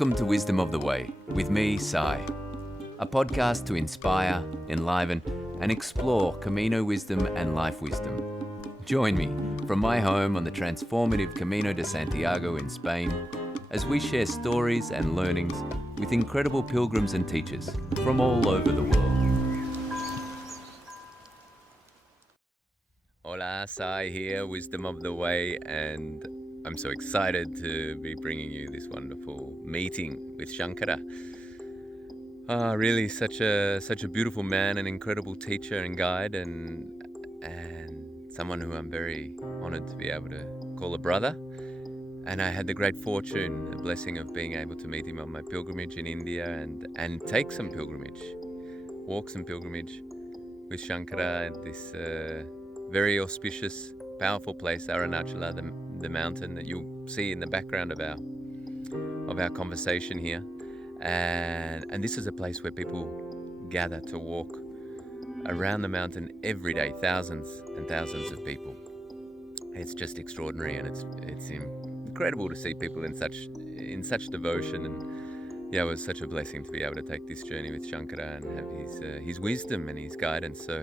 Welcome to Wisdom of the Way with me, Sai, a podcast to inspire, enliven, and explore Camino wisdom and life wisdom. Join me from my home on the transformative Camino de Santiago in Spain as we share stories and learnings with incredible pilgrims and teachers from all over the world. Hola, Sai here, Wisdom of the Way, and I'm so excited to be bringing you this wonderful meeting with Shankara. Really such a beautiful man, an incredible teacher and guide, and someone who I'm very honored to be able to call a brother. And I had the great fortune, the blessing of being able to meet him on my pilgrimage in India and take some pilgrimage, walk some pilgrimage with Shankara at this very auspicious, powerful place, Arunachala, the mountain that you'll see in the background of our conversation here. And this is a place where people gather to walk around the mountain every day, thousands and thousands of people. It's just extraordinary, and it's incredible to see people in such devotion. And yeah, it was such a blessing to be able to take this journey with Shankara and have his wisdom and his guidance. So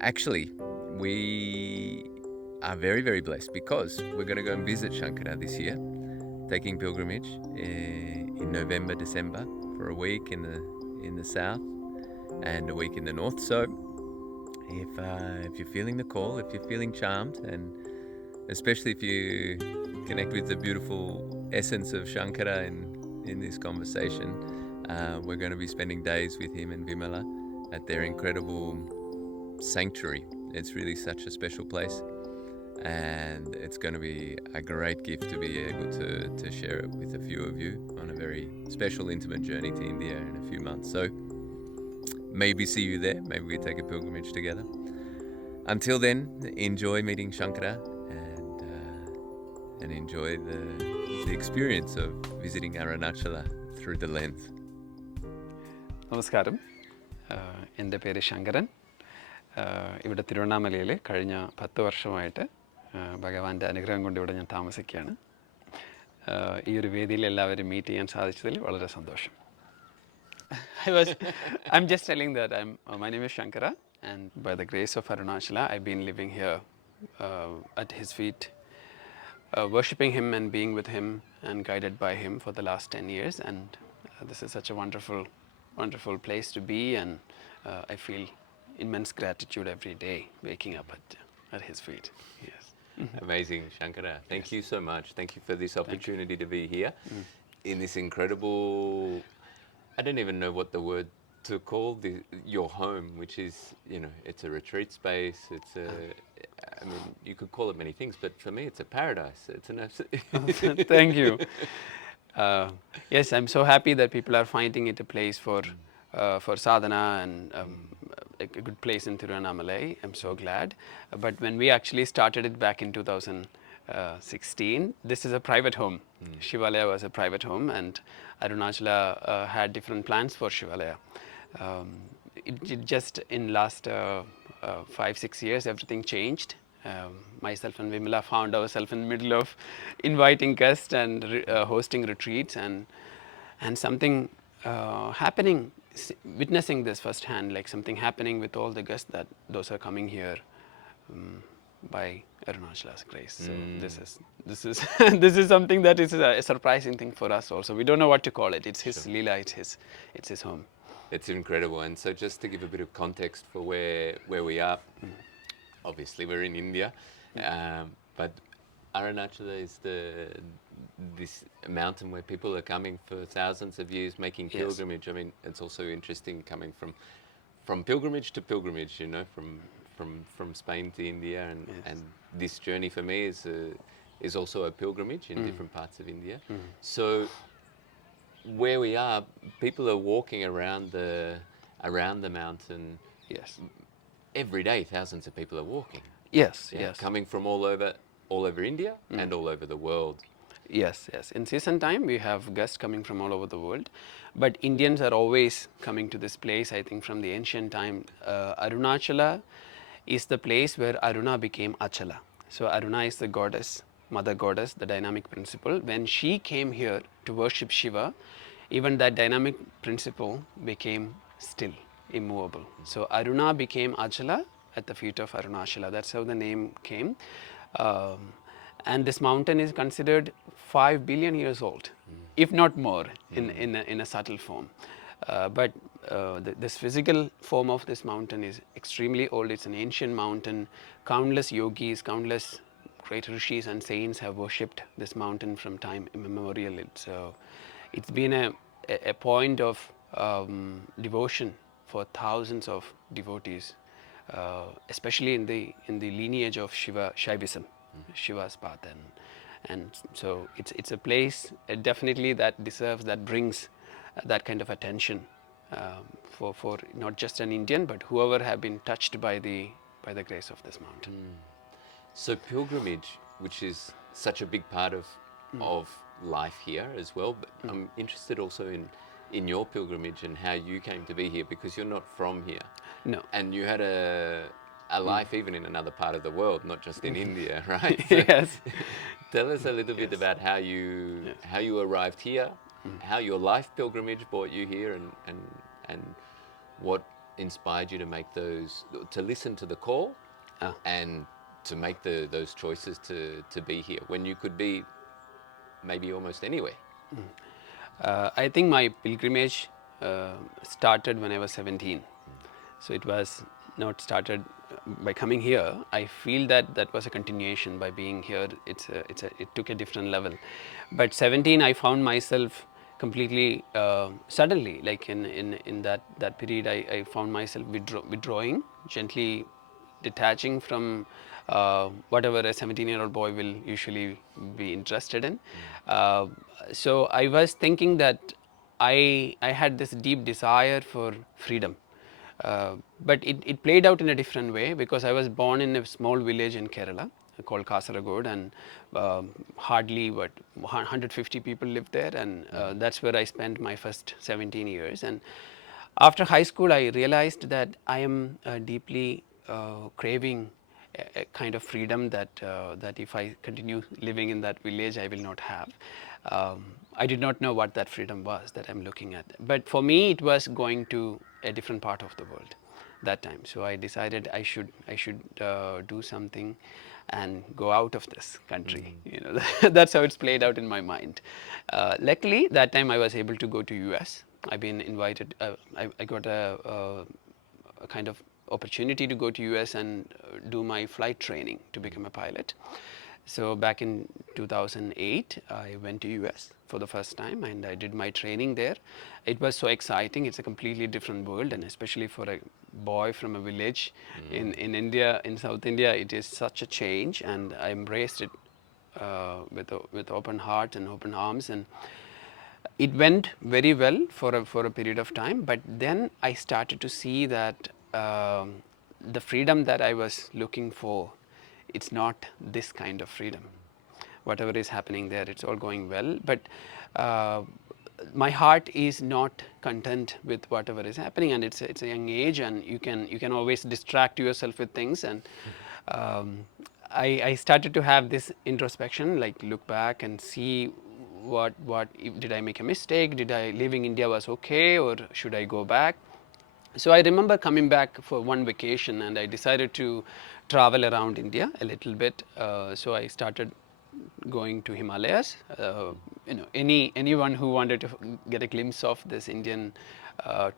actually, we are very, very blessed because we're going to go and visit Shankara this year, taking pilgrimage in November, December for a week in the south and a week in the north. So if you're feeling the call, if you're feeling charmed, and especially if you connect with the beautiful essence of Shankara in this conversation, we're going to be spending days with him and Vimala at their incredible sanctuary. It's really such a special place, and it's going to be a great gift to be able to share it with a few of you on a very special, intimate journey to India in a few months. So maybe see you there, maybe we take a pilgrimage together. Until then, enjoy meeting Shankara and enjoy the experience of visiting Arunachala through the lens. നമസ്കാരം, എൻ്റെ പേര് ശങ്കരൻ. ഇവിടെ തിരുവണ്ണാമലയിൽ കഴിഞ്ഞ 10 വർഷമായിട്ട് ഭഗവാന്റെ അനുഗ്രഹം കൊണ്ട് ഇവിടെ ഞാൻ താമസിക്കുകയാണ്. ഈ ഒരു വേദിയിൽ എല്ലാവരും മീറ്റ് ചെയ്യാൻ സാധിച്ചതിൽ വളരെ സന്തോഷം. I'm just telling that my name is Shankara, and by the grace of Arunachala, I've been living here at his feet, worshipping him and being with him and guided by him for the last 10 years. And this is such a wonderful place to be, and I feel immense gratitude every day waking up at his feet. Yes. Amazing, Shankara. Thank you so much. Thank you for this opportunity to be here in this incredible, I don't even know what the word to call your home, which is, it's a retreat space. I mean, you could call it many things, but for me, it's a paradise. It's an absolute... Thank you. Yes, I'm so happy that people are finding it a place for sadhana and a good place in Tiruvannamalai. I'm so glad. But when we actually started it back in 2016, this is a private home. Shivalaya was a private home, and Arunachala had different plans for Shivalaya. It just in last 5-6 years, everything changed. Myself and Vimala found ourselves in the middle of inviting guests and hosting retreats, and something happening, witnessing this firsthand, like something happening with all the guests, that those are coming here by Arunachala's grace. So this is something that is a surprising thing for us also. We don't know what to call it. It's his Leela, it's his home. It's incredible. And so just to give a bit of context for where we are, obviously we're in India, but Arunachala is this mountain where people are coming for thousands of years, making pilgrimage. I mean, it's also interesting coming from pilgrimage to pilgrimage, from Spain to India, and this journey for me is also a pilgrimage in different parts of India. So where we are, people are walking around the mountain. Yes. Every day, thousands of people are walking. Yes. Coming from all over India and all over the world. Yes. In season time, we have guests coming from all over the world, but Indians are always coming to this place. I think from the ancient time, Arunachala is the place where Aruna became Achala. So Aruna is the goddess Mother Goddess, the dynamic principle, when she came here to worship Shiva, even that dynamic principle became still, immovable. So Aruna became Achala at the feet of Arunachala. That's how the name came. And this mountain is considered 5 billion years old, if not more, in a subtle form. This physical form of this mountain is extremely old. It's an ancient mountain. Countless yogis, countless great rishis and saints have worshipped this mountain from time immemorial. It's been a point of devotion for thousands of devotees, especially in the lineage of Shaivism, Shiva's path, and so it's a place definitely that deserves, that brings that kind of attention for not just an Indian but whoever have been touched by the grace of this mountain. So pilgrimage, which is such a big part of life here as well, but I'm interested also in your pilgrimage and how you came to be here, because you're not from here. No. And you had a life even in another part of the world, not just in India, right? Yes. Tell us a little bit about how you arrived here, how your life pilgrimage brought you here, and what inspired you to make to listen to the call and to make those choices to be here when you could be maybe almost anywhere. I think my pilgrimage started when I was 17. So it was not started by coming here. I feel that was a continuation by being here. It took a different level. But 17, I found myself completely suddenly, like in that period, I found myself withdrawing, gently detaching from whatever a 17-year-old boy will usually be interested in. So I was thinking that I had this deep desire for freedom. But it played out in a different way, because I was born in a small village in Kerala called Kasaragod, and hardly 150 people lived there, and that's where I spent my first 17 years. And after high school, I realized that I am deeply craving a kind of freedom that if I continue living in that village, I will not have. I did not know what that freedom was that I'm looking at. But for me, it was going to a different part of the world that time. So I decided I should do something and go out of this country. You know, that's how it's played out in my mind. Luckily, that time I was able to go to US. I've been invited. I got a kind of opportunity to go to US and do my flight training to become a pilot. So back in 2008, I went to US for the first time and I did my training there. It was so exciting. It's a completely different world, and especially for a boy from a village in India, in South India, it is such a change, and I embraced it with open heart and open arms, and it went very well for a period of time. But then I started to see that the freedom that I was looking for, it's not this kind of freedom. Whatever is happening there, it's all going well, but my heart is not content with whatever is happening, and it's a young age, and you can always distract yourself with things. And I started to have this introspection, like look back and see what did I make a mistake? Did I leaving India was okay, or should I go back? So I remember coming back for one vacation, and I decided to travel around India a little bit. So I started going to Himalayas. Anyone who wanted to get a glimpse of this Indian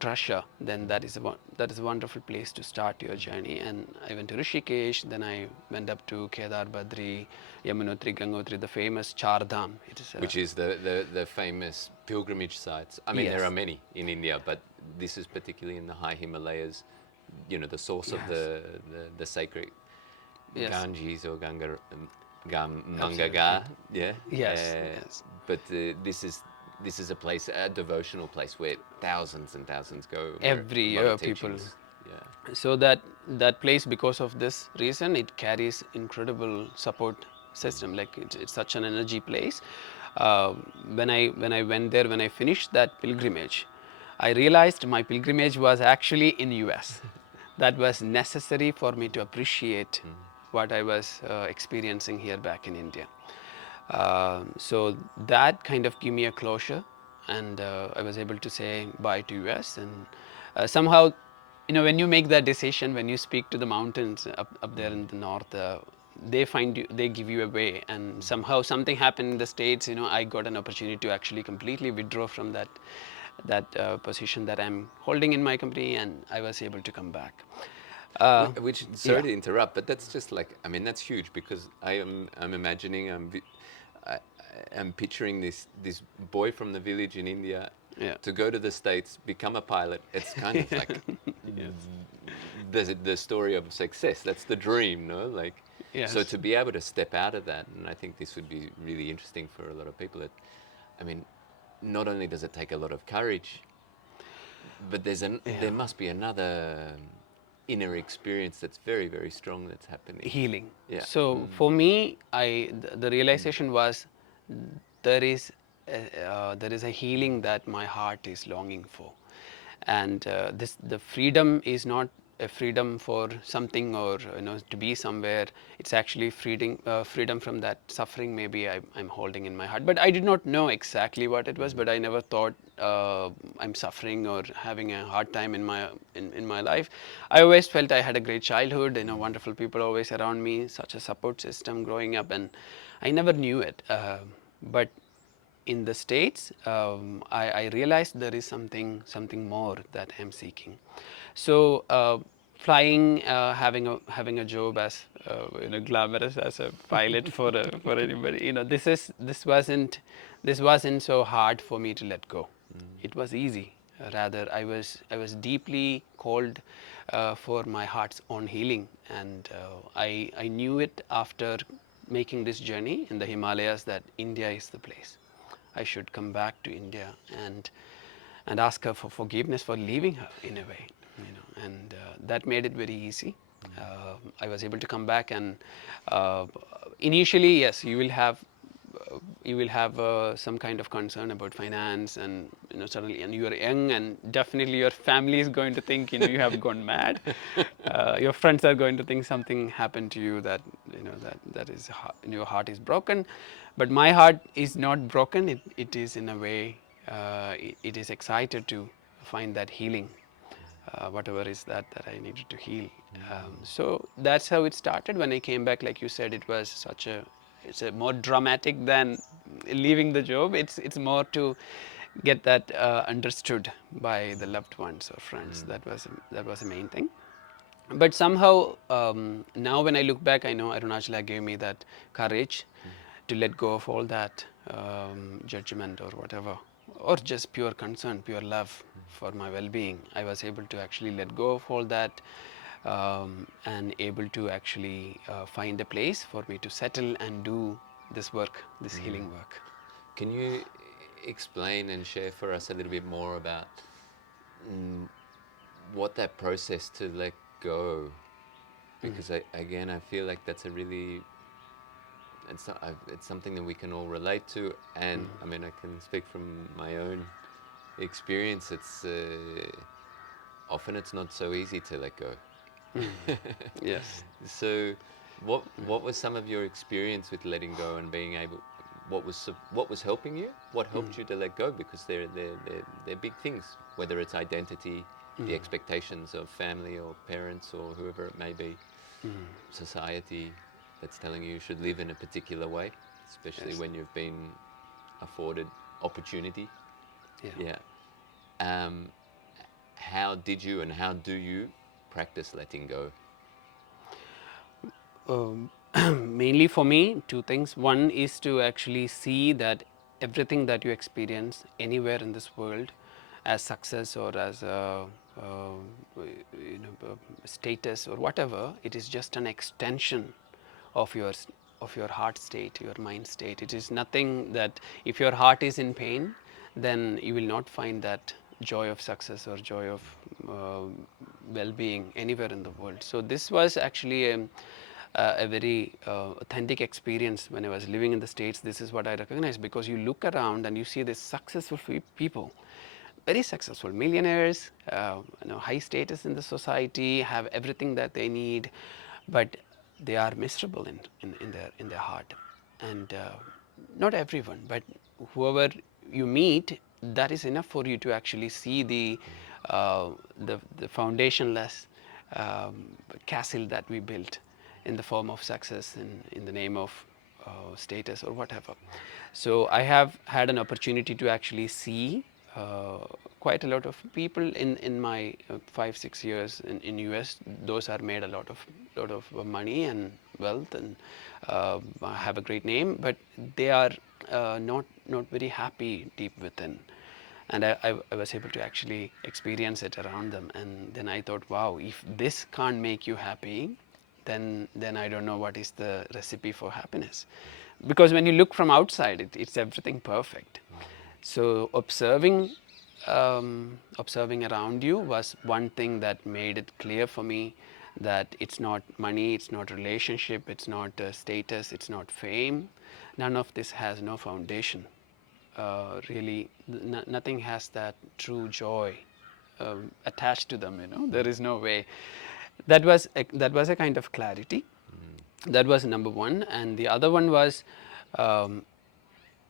treasure, then that is a wonderful place to start your journey. And I went to Rishikesh, then I went up to Kedar, Badri, Yamunotri, Gangotri, the famous Char Dham. Which is the famous pilgrimage sites. I mean, Yes. there are many in India, but this is particularly in the high Himalayas, you know, the source of the sacred Yes. Ganges or Mangaga. Yeah. Yes. But this is a place, a devotional place where thousands and thousands go. where Every a lot year of people. teachings- Yeah. So that place, because of this reason, it carries incredible support system. Like it's such an energy place. When I went there, when I finished that pilgrimage, I realized my pilgrimage was actually in US. That was necessary for me to appreciate what I was experiencing here back in India. So that kind of gave me a closure, and I was able to say bye to US. And somehow, you know, when you make that decision, when you speak to the mountains up there in the north, they find you, they give you a way. And somehow something happened in the States. You know, I got an opportunity to actually completely withdraw from that position that I'm holding in my company, and I was able to come back. Which, sorry Yeah. to interrupt, but that's just like, I mean, that's huge, because I'm imagining, I, I'm picturing this boy from the village in India Yeah. to go to the States, become a pilot. It's kind of like Yes. the story of success. That's the dream, no? Like, so Yes. to be able to step out of that, and I think this would be really interesting for a lot of people. I mean, not only does it take a lot of courage, but Yeah. there must be another inner experience that's very, very strong that's happening. Healing. Yeah. So for me, the realization was there is there is a healing that my heart is longing for, and the freedom is not a freedom for something, or you know, to be somewhere. It's actually freedom from that suffering maybe I'm holding in my heart. But I did not know exactly what it was. But I never thought I'm suffering or having a hard time in my life. I always felt I had a great childhood. You know, wonderful people always around me, such a support system growing up, and I never knew it. But in the States, I realized there is something more that I'm seeking. So flying, having a job as you know, glamorous as a pilot for anybody, you know, this wasn't so hard for me to let go. It was easy. Rather, I was deeply called for my heart's own healing, and I knew it after making this journey in the Himalayas that India is the place. I should come back to India and ask her for forgiveness for leaving her in a way, you know, and that made it very easy. I was able to come back, and initially, yes, you will have some kind of concern about finance, and you know, suddenly, and you are young, and definitely your family is going to think, you know, you have gone mad. Your friends are going to think something happened to you, that you know, that is your heart is broken. But my heart is not broken. It is in a way, it is excited to find that healing, whatever is that I needed to heal. So that's how it started. When I came back, like you said, it's a more dramatic than leaving the job. It's more to get that understood by the loved ones or friends. That was the main thing. But somehow, now when I look back, I know Arunachala gave me that courage to let go of all that judgment or whatever, or just pure concern, pure love for my well-being. I was able to actually let go of all that, and able to actually find a place for me to settle and do this work, this healing work. Can you explain and share for us a little bit more about what that process to let go? Because again, I feel like that's a really, it's something that we can all relate to, and I mean, I can speak from my own experience. It's often it's not so easy to let go. Yes. So, what was some of your experience with letting go and being able? What was helping you? What helped you to let go? Because they're big things. Whether it's identity, the expectations of family or parents or whoever it may be, society that's telling you should live in a particular way, especially Yes. when you've been afforded opportunity. Yeah. Yeah. Um, how did you and how do you practice letting go? um, Mainly for me, two things. One is to actually see that everything that you experience anywhere in this world as success or as a status or whatever, it is just an extension of your heart state, your mind state. It is nothing that, if your heart is in pain, then you will not find that joy of success or joy of well-being anywhere in the world. So this was actually a very authentic experience when I was living in the States. This is what I recognized, because you look around and you see these successful people, very successful millionaires, high status in the society, have everything that they need, but they are miserable in their heart. And not everyone, but whoever you meet, that is enough for you to actually see the foundationless castle that we built in the form of success in the name of status or whatever. So I have had an opportunity to actually see quite a lot of people in my 5-6 years in US. Those are made a lot of money and wealth and have a great name, but they are not very happy deep within. And I was able to actually experience it around them, and then I thought, wow, if this can't make you happy, then I don't know what is the recipe for happiness. Because when you look from outside, it's everything perfect. So observing around you was one thing that made it clear for me that it's not money, it's not relationship, it's not status, it's not fame. None of this has no foundation. Really, nothing has that true joy attached to them. There is no way. That was a kind of clarity. That was number one, and the other one was,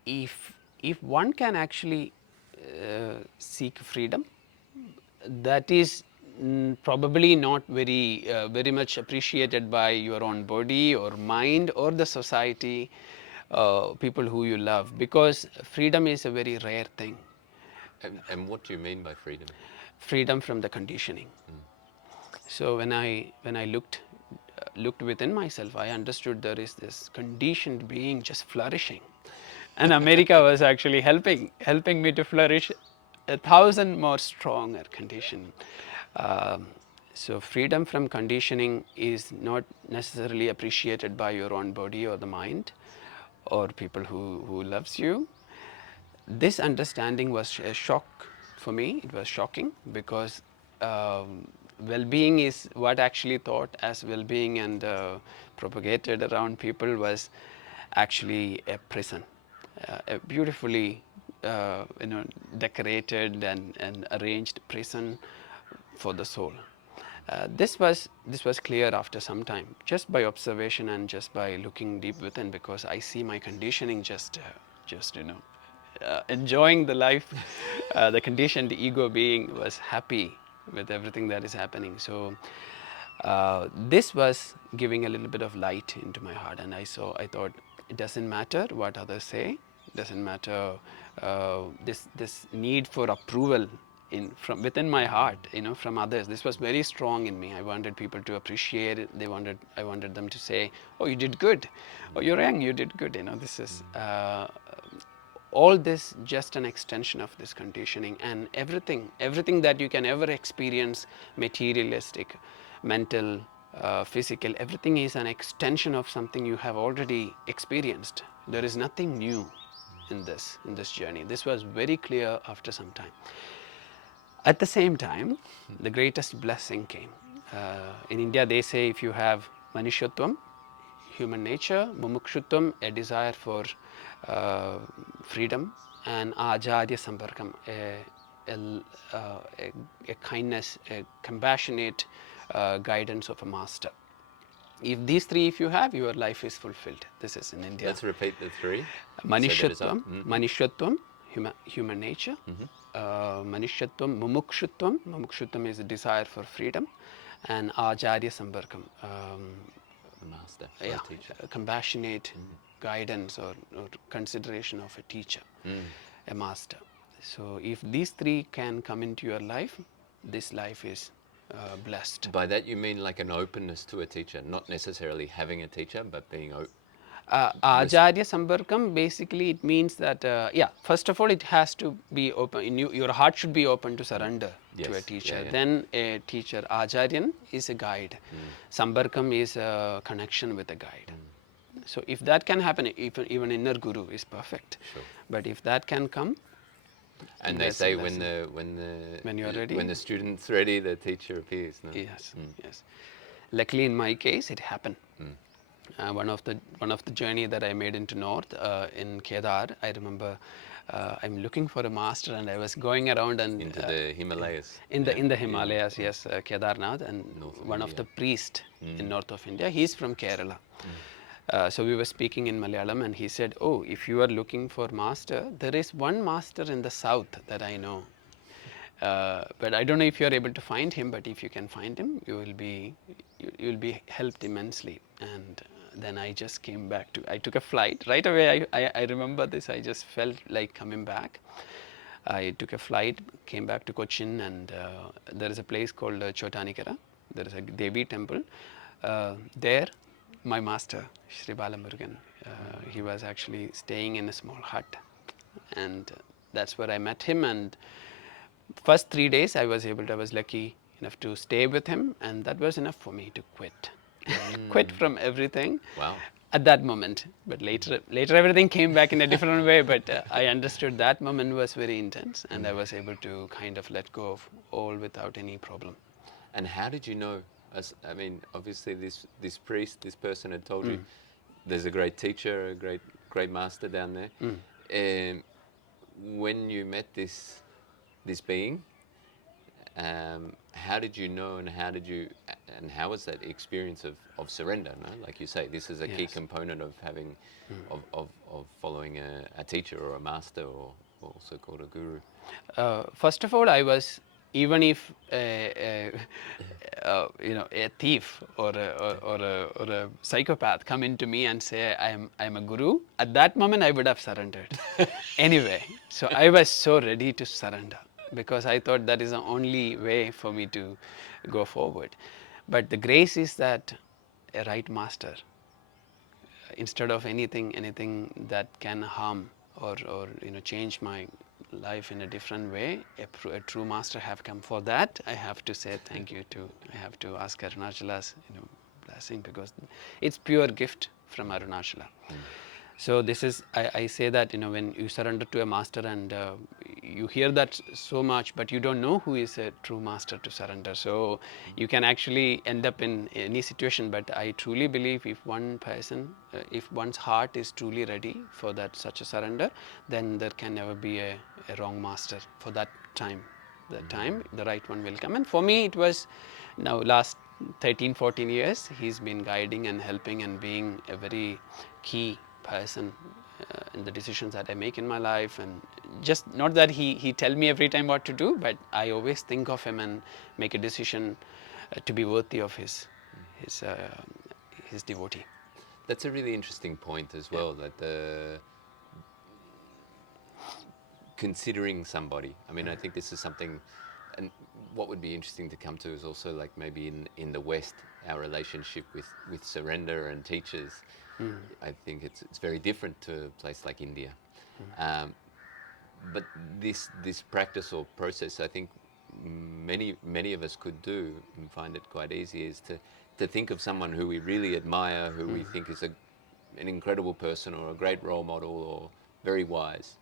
if one can actually seek freedom, that is probably not very much appreciated by your own body or mind or the society, people who you love, because freedom is a very rare thing. And what do you mean by freedom? Freedom from the conditioning. So when I looked within myself, I understood there is this conditioned being just flourishing, and America was actually helping me to flourish 1,000 more stronger condition. So freedom from conditioning is not necessarily appreciated by your own body or the mind or people who loves you. This understanding was a shock for me. It was shocking because well-being is what actually thought as well-being and propagated around people was actually a prison, a beautifully decorated and arranged prison for the soul. This was clear after some time, just by observation and just by looking deep within, because I see my conditioning just enjoying the life. The conditioned ego being was happy with everything that is happening. So this was giving a little bit of light into my heart, and I thought, it doesn't matter what others say, doesn't matter this need for approval from within my heart, from others. This was very strong in me. I wanted people to appreciate it. I wanted them to say, oh, you did good, oh, you're young, you did good. This is all this just an extension of this conditioning, and everything that you can ever experience, materialistic, mental, physical, everything is an extension of something you have already experienced. There is nothing new in this journey. This was very clear after some time. At the same time, the greatest blessing came. In India, they say if you have manushyatvam, human nature, mumukshutvam, a desire for freedom, and ajarya samparkam, a kindness, a compassionate guidance of a master. If these three, if you have, your life is fulfilled. This is in India. Let's repeat the three. Manushyatvam, Manushyatvam, human nature. Manushyatvam, mumukshutvam. Mumukshutvam is a desire for freedom, and ajarya samparkam, Master, yeah, teacher. Compassionate guidance or consideration of a teacher, a master. So if these three can come into your life, this life is blessed. By that you mean like an openness to a teacher, not necessarily having a teacher, but being open. Ajarya Samparkam, basically it means that, first of all, it has to be open. Your heart should be open to surrender to a teacher. Then a teacher, Ajaryan, is a guide. Samparkam is a connection with a guide. So if that can happen, even inner guru is perfect. Sure. But if that can come, and they say when you're ready, when the student's ready, the teacher appears. No? Yes, yes. Luckily, in my case, it happened. one of the journey that I made into north in Kedar. I remember I'm looking for a master, and I was going around and Into the Himalayas. in the Yeah. Himalayas, yes, Kedarnath, and North of one of India. the priest in north of India. He's from Kerala. So we were speaking in Malayalam, and he said, "Oh, if you are looking for master, there is one master in the south that I know. But I don't know if you are able to find him. But if you can find him, you will be helped immensely." And then I just came back to. I took a flight right away. I remember this. I just felt like coming back. I took a flight, came back to Cochin, and there is a place called Chotanikara. There is a Devi temple. There, my master, Sri Balamurugan, he was actually staying in a small hut, and that's where I met him. And first 3 days, I was lucky enough to stay with him, and that was enough for me to quit, quit from everything. Wow. At that moment, but later everything came back in a different way. But I understood that moment was very intense, and I was able to kind of let go of all without any problem. And how did you know? I mean, obviously, this priest, this person had told you there's a great teacher, a great master down there. And when you met this being, how did you know, and how was that experience of surrender? No, like you say, this is a key Yes. component of having of following a teacher or a master, or also called a guru. First of all, I was, even if a thief or a psychopath come into me and say I am a guru, at that moment I would have surrendered anyway. So I was so ready to surrender, because I thought that is the only way for me to go forward. But the grace is that a right master, instead of anything that can harm or change my life in a different way, a true master have come. For that, I have to say thank you to. I have to ask Arunachala's blessing, because it's pure gift from Arunachala. So this is, I say that when you surrender to a master, and you hear that so much, but you don't know who is a true master to surrender. So you can actually end up in any situation. But I truly believe if one person, if one's heart is truly ready for that such a surrender, then there can never be a wrong master for that time. That time, the right one will come. And for me, it was now last 13-14 years, he's been guiding and helping and being a very key person in the decisions that I make in my life. And just not that he tell me every time what to do, but I always think of him and make a decision to be worthy of his devotee. That's a really interesting point as well. That considering somebody. I mean, I think this is something, and what would be interesting to come to is also like maybe in the West, our relationship with surrender and teachers. I think it's very different to a place like India. But this practice or process, I think many of us could do and find it quite easy, is to think of someone who we really admire, who we think is an incredible person or a great role model or very wise,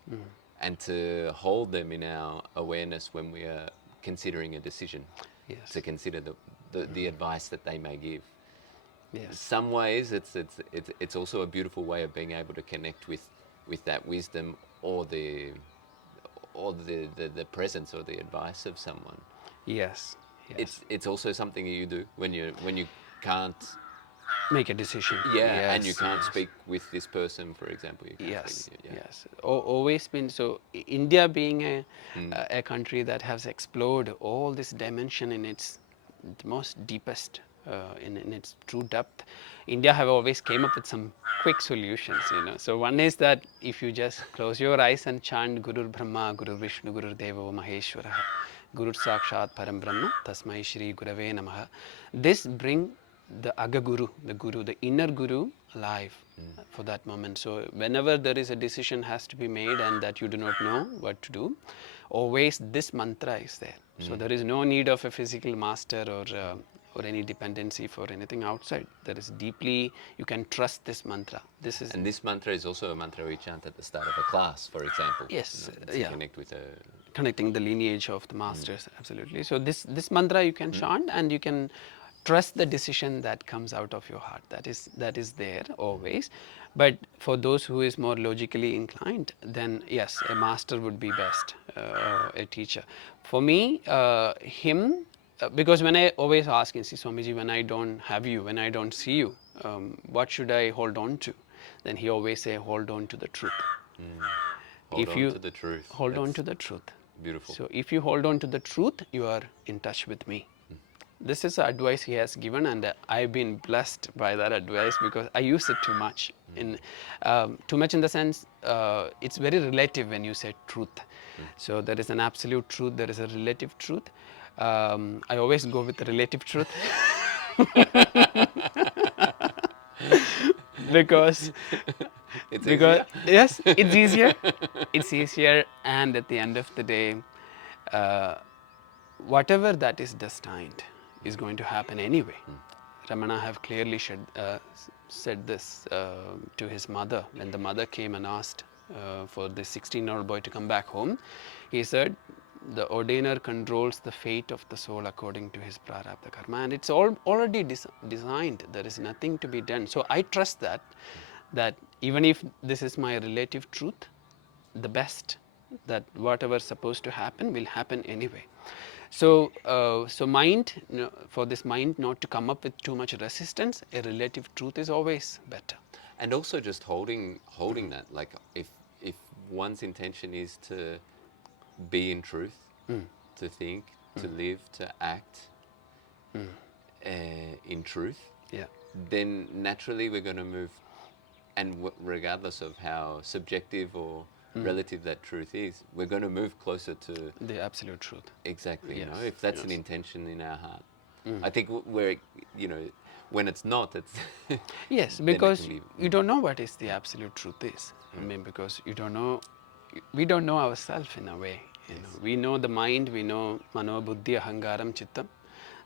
and to hold them in our awareness when we are considering a decision. Yes. To consider the advice that they may give. Yes. Some ways it's also a beautiful way of being able to connect with that wisdom or the presence or the advice of someone. Yes. Yes. It's also something that you do when you can't Make a decision. and you Yes, can't yes. speak with this person, for example. You can't Yes, speak with, yes. Always been so. India being a country that has explored all this dimension in its most deepest, in its true depth, India have always came up with some quick solutions. So one is that if you just close your eyes and chant Guru Brahma, Guru Vishnu, Guru Devo Maheshwara, Guru Sakshat Param Brahma, Tasmai Shri Gurave Namaha. This bring the Agaguru, the inner Guru alive for that moment. So whenever there is a decision has to be made and that you do not know what to do, always this mantra is there. So there is no need of a physical master or any dependency for anything outside. There is deeply, you can trust this mantra. This is, and this mantra is also a mantra we chant at the start of a class, for example. Yes, To yeah. connect with connecting the lineage of the masters, absolutely. So this mantra you can chant, and you can trust the decision that comes out of your heart. That is there always. But for those who is more logically inclined, then yes, a master would be best, a teacher. For me, him, because when I always ask, see Swamiji, when I don't have you, when I don't see you, what should I hold on to? Then he always say, hold on to the truth. Hold If on you to the truth. hold on That's to the truth. beautiful. So if you hold on to the truth, you are in touch with me. This is the advice he has given, and I've been blessed by that advice because I use it too much. Too much in the sense, it's very relative when you say truth. So there is an absolute truth, there is a relative truth. I always go with the relative truth. because It's because easier. yes, it's easier, and at the end of the day, whatever that is destined is going to happen anyway. Ramana have clearly said this to his mother when the mother came and asked for this 16-year-old boy to come back home. He said, the ordainer controls the fate of the soul according to his prarabdha karma, and it's all already designed. There is nothing to be done. So I trust that even if this is my relative truth, the best, that whatever is supposed to happen will happen anyway. So, so mind, for this mind not to come up with too much resistance, a relative truth is always better. And also just holding that, like if one's intention is to be in truth, to think, to live, to act in truth, Yeah. then naturally we're going to move, and regardless of how subjective or relative that truth is, we're going to move closer to The absolute truth. exactly. Yes, If that's an yes. intention in our heart. I think we're, when it's not, it's Yes, then it because can be- you don't know what is the absolute truth is. I mean, because you don't know, we don't know ourselves in a way. We know the mind, we know mano, buddhi, ahangaram, chittam.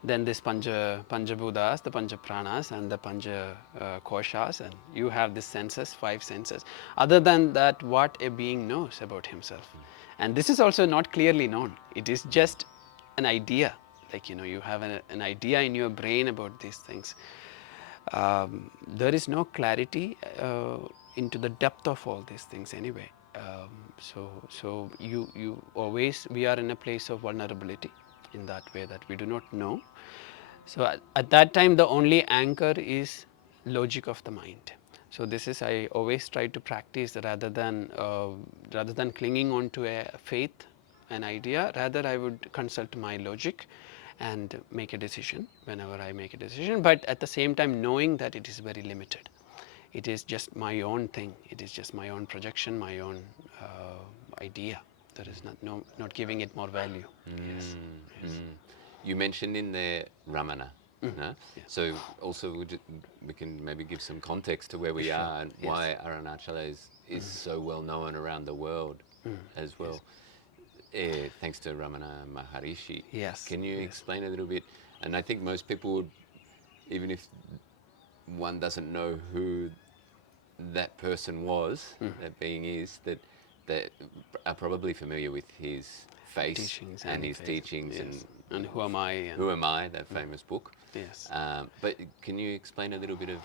Then this panjabhudas, the pancha pranas, and the pancha koshas, and you have the senses, 5 senses. Other than that, what a being knows about himself. And this is also not clearly known. It is just an idea. Like, you have an idea in your brain about these things. There is no clarity into the depth of all these things anyway. So you always, we are in a place of vulnerability in that way, that we do not know. So at that time, the only anchor is logic of the mind. So this is, I always try to practice, rather than clinging on to a faith, an idea, rather I would consult my logic and make a decision whenever I make a decision, but at the same time knowing that it is very limited. It is just my own thing, it is just my own projection, my own idea. There is not giving it more value. Yes. You mentioned in there Ramana. No? Yeah. So also we can maybe give some context to where we are and why Arunachala is so well known around the world as well. Thanks to Ramana Maharishi. Yes, Can you yes. explain a little bit? And I think most people would, even if one doesn't know who that person was, that being is, that are probably familiar with his face Teachings and his faith. teachings Yes. And who am I? And Who Am I, that famous book. yes. But can you explain a little bit of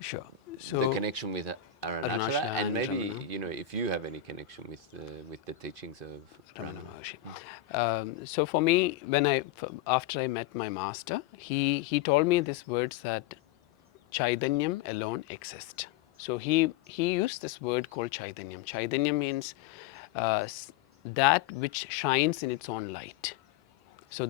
Sure. the So connection with Arunachala, Arunachala and and maybe Ramana. if you have any connection with the teachings of Ramana Ramana. Maharshi. So for me, after I met my master, he told me these words that Chaitanyam alone exists. So he used this word called Chaitanyam. Chaitanyam means that which shines in its own light. So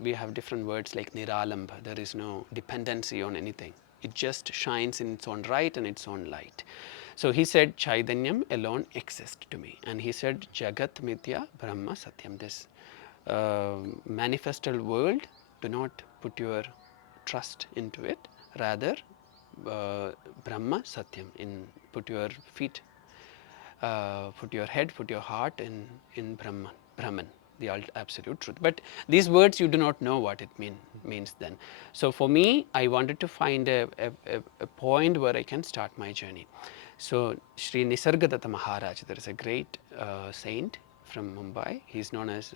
we have different words like Niralambha. There is no dependency on anything. It just shines in its own right and its own light. So he said Chaitanyam alone exists to me. And he said Jagat Mithya Brahma Satyam. This manifestal world, do not put your trust into it. Rather, Brahma Satyam, put your feet, put your head, put your heart in Brahman, the absolute truth. But these words, you do not know what it means then. So for me, I wanted to find a point where I can start my journey. So Sri Nisargadatta Maharaj, there is a great saint from Mumbai. He is known as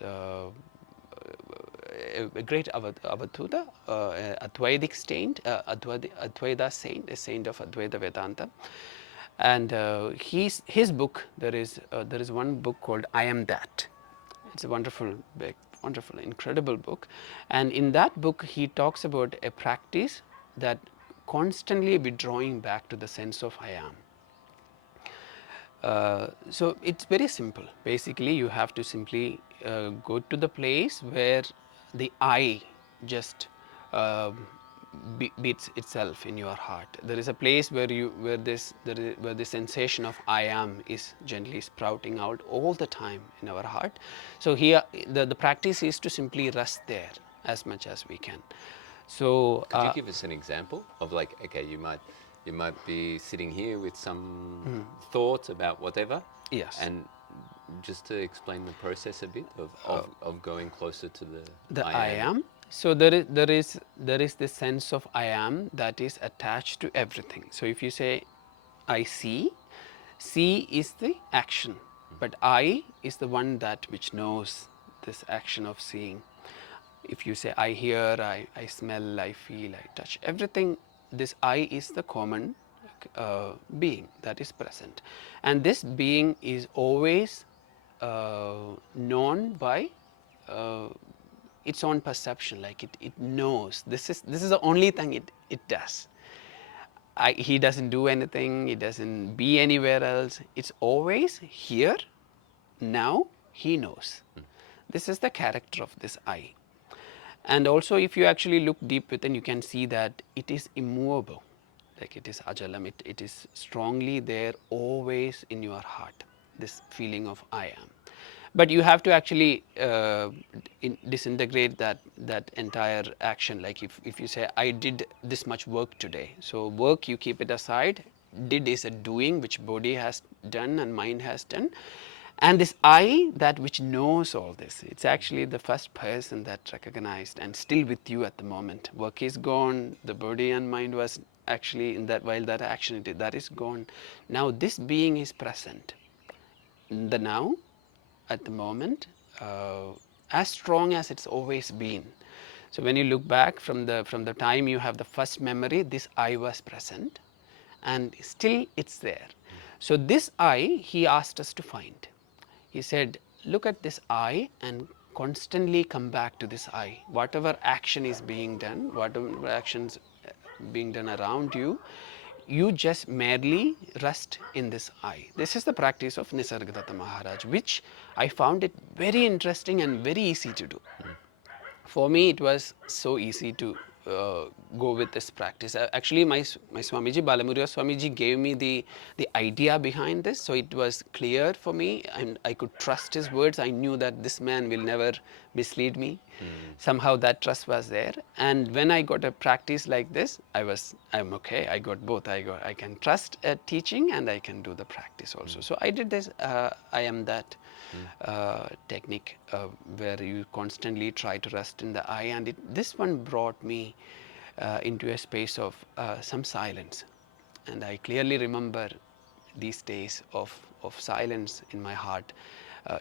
a great Avadhuta, Advaitic saint, Advaita saint, a saint of Advaita Vedanta. And his book, there is one book called I Am That. It's a wonderful, big, wonderful, incredible book. And in that book, he talks about a practice that constantly be drawing back to the sense of I am. So it's very simple. Basically, you have to simply go to the place where the I just beats itself in your heart. There is a place where where the sensation of I am is gently sprouting out all the time in our heart. So here the practice is to simply rest there as much as we can. So Could you give us an example of, like, okay, you might be sitting here with some thoughts about whatever. Yes. And just to explain the process a bit of going closer to the I am. So there is this sense of I am that is attached to everything. So if you say I see is the action, but I is the one that which knows this action of seeing. If you say I hear, I smell, I feel, I touch, everything, this I is the common being that is present. And this being is always known by its own perception, like it knows. This is the only thing it does. He doesn't do anything, he doesn't be anywhere else. It's always here, now, he knows. This is the character of this I. And also, if you actually look deep within, you can see that it is immovable, like it is ajalam, it is strongly there, always in your heart, this feeling of I am. But you have to actually disintegrate that entire action. Like if you say, I did this much work today. So work, you keep it aside. Did is a doing which body has done and mind has done. And this I, that which knows all this, it's actually the first person that recognized and still with you at the moment. Work is gone, the body and mind was actually in that, while that action that is gone. Now this being is present. The now, at the moment, as strong as it's always been. So when you look back from the time you have the first memory, this I was present, and still it's there. So this I, he asked us to find. He said, look at this I and constantly come back to this I. Whatever action is being done, whatever actions being done around you, you just merely rest in this I. This is the practice of Nisargadatta Maharaj, which I found it very interesting and very easy to do. For me, it was so easy to go with this practice. Actually, my Swamiji, Balamurya Swamiji, gave me the idea behind this, so it was clear for me, and I could trust his words. I knew that this man will never mislead me. Somehow that trust was there, and when I got a practice like this, I'm okay. I got both. I can trust teaching, and I can do the practice also. So I did this. I am that. Technique where you constantly try to rest in the I, and this one brought me into a space of some silence, and I clearly remember these days of silence in my heart.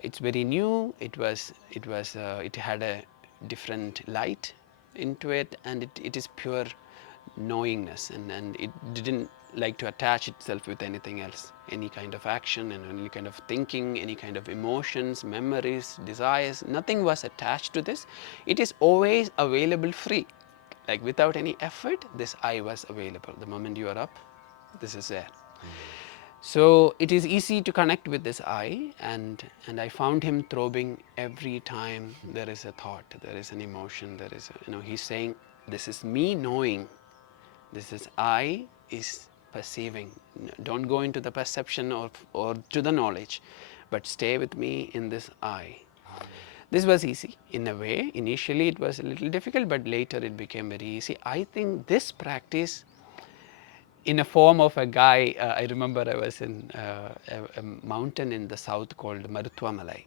It's very new. It had a different light into it, and it is pure knowingness, and it didn't like to attach itself with anything else, any kind of action and any kind of thinking, any kind of emotions, memories, desires. Nothing was attached to this. It is always available free, like without any effort. This I was available. The moment you are up, this is there. So it is easy to connect with this I, and I found him throbbing every time there is a thought, there is an emotion, there is he's saying, this is me knowing, this is I is perceiving. Don't go into the perception or to the knowledge, but stay with me in this I. This was easy in a way. Initially it was a little difficult, but later it became very easy. I think this practice, in a form of a guy, I remember I was in a mountain in the south called Marutwa Malai.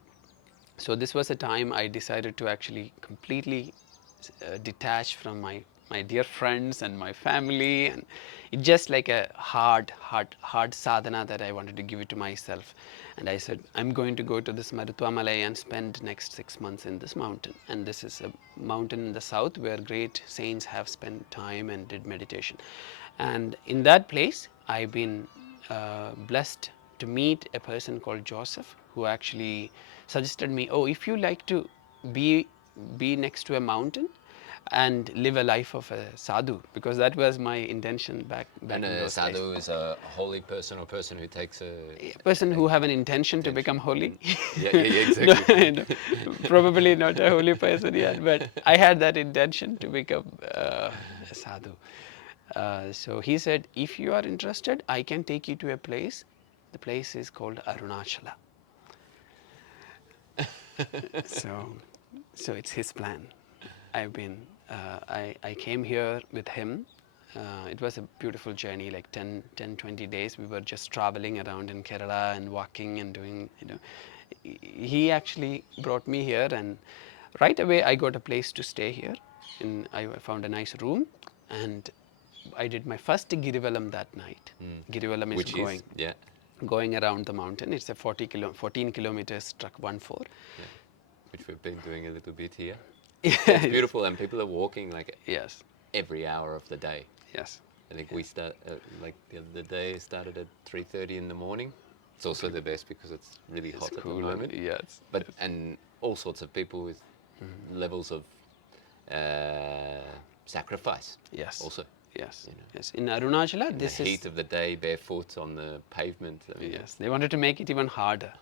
So this was a time I decided to actually completely detach from my my dear friends and my family, and it's just like a hard sadhana that I wanted to give it to myself. And I said, I'm going to go to this Marutwa Malai and spend next 6 months in this mountain. And this is a mountain in the south where great saints have spent time and did meditation. And in that place, I've been blessed to meet a person called Joseph, who actually suggested me, oh, if you like to be next to a mountain and live a life of a sadhu, because that was my intention back And in a those days. sadhu is a holy person or person who takes a Person who have an intention to become holy. yeah, exactly. No, probably not a holy person yet, but I had that intention to become a sadhu. So he said, if you are interested, I can take you to a place. The place is called Arunachala. So it's his plan. I've been, I came here with him. It was a beautiful journey, like 10, 20 days. We were just traveling around in Kerala and walking and doing, He actually brought me here, and right away I got a place to stay here. I found a nice room, and I did my first Girivalam that night. Girivalam is going around the mountain. It's a 14 kilometers truck 1-4. Yeah. Which we've been doing a little bit here. It's beautiful, and people are walking like Yes. every hour of the day. Yes. I think we start like the other day started at 3:30 in the morning. It's also the best because it's really hot at the moment. Yes. But and all sorts of people with levels of sacrifice. Yes. Also. Yes. You know. Yes. In Arunachala, In this the is. heat of the day, barefoot on the pavement. I mean, Yes, they wanted to make it even harder.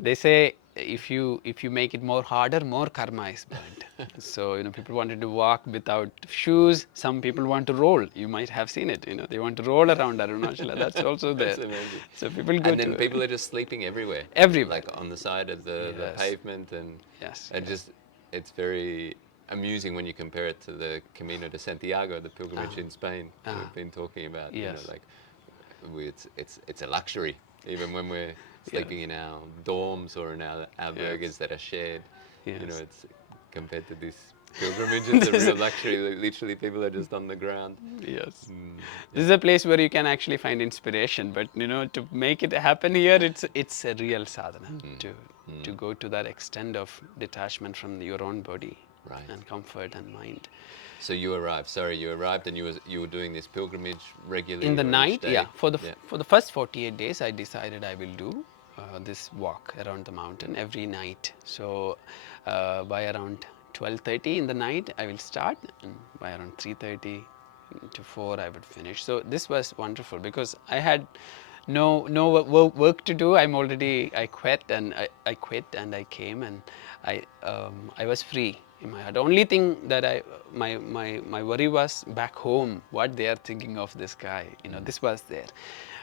They say if you make it more harder, more karma is burnt. So people wanted to walk without shoes. Some people want to roll. You might have seen it. They want to roll around Arunachala. That's also there. That's amazing. So people go and then to people are just sleeping everywhere. Everywhere. Like on the side of the Yes. pavement, and Yes. just it's very amusing when you compare it to the Camino de Santiago, the pilgrimage in Spain we've been talking about. Yes. It's a luxury even when we're sleeping in our dorms or in our albergues that are shared. Yes. It's compared to this pilgrimage, it's a real luxury. Literally, people are just on the ground. Yes. This is a place where you can actually find inspiration, but to make it happen here, it's a real sadhana to go to that extent of detachment from your own body. Right. And comfort and mind. So you arrived, and you were doing this pilgrimage regularly? In the or each night, day? yeah. For the first 48 days, I decided I will do this walk around the mountain every night. So by around 12:30 in the night, I will start, and by around 3:30 to 4, I would finish. So this was wonderful because I had no work to do. I quit and I came, and I was free in my heart. The only thing that my worry was back home, what they are thinking of this guy. This was there.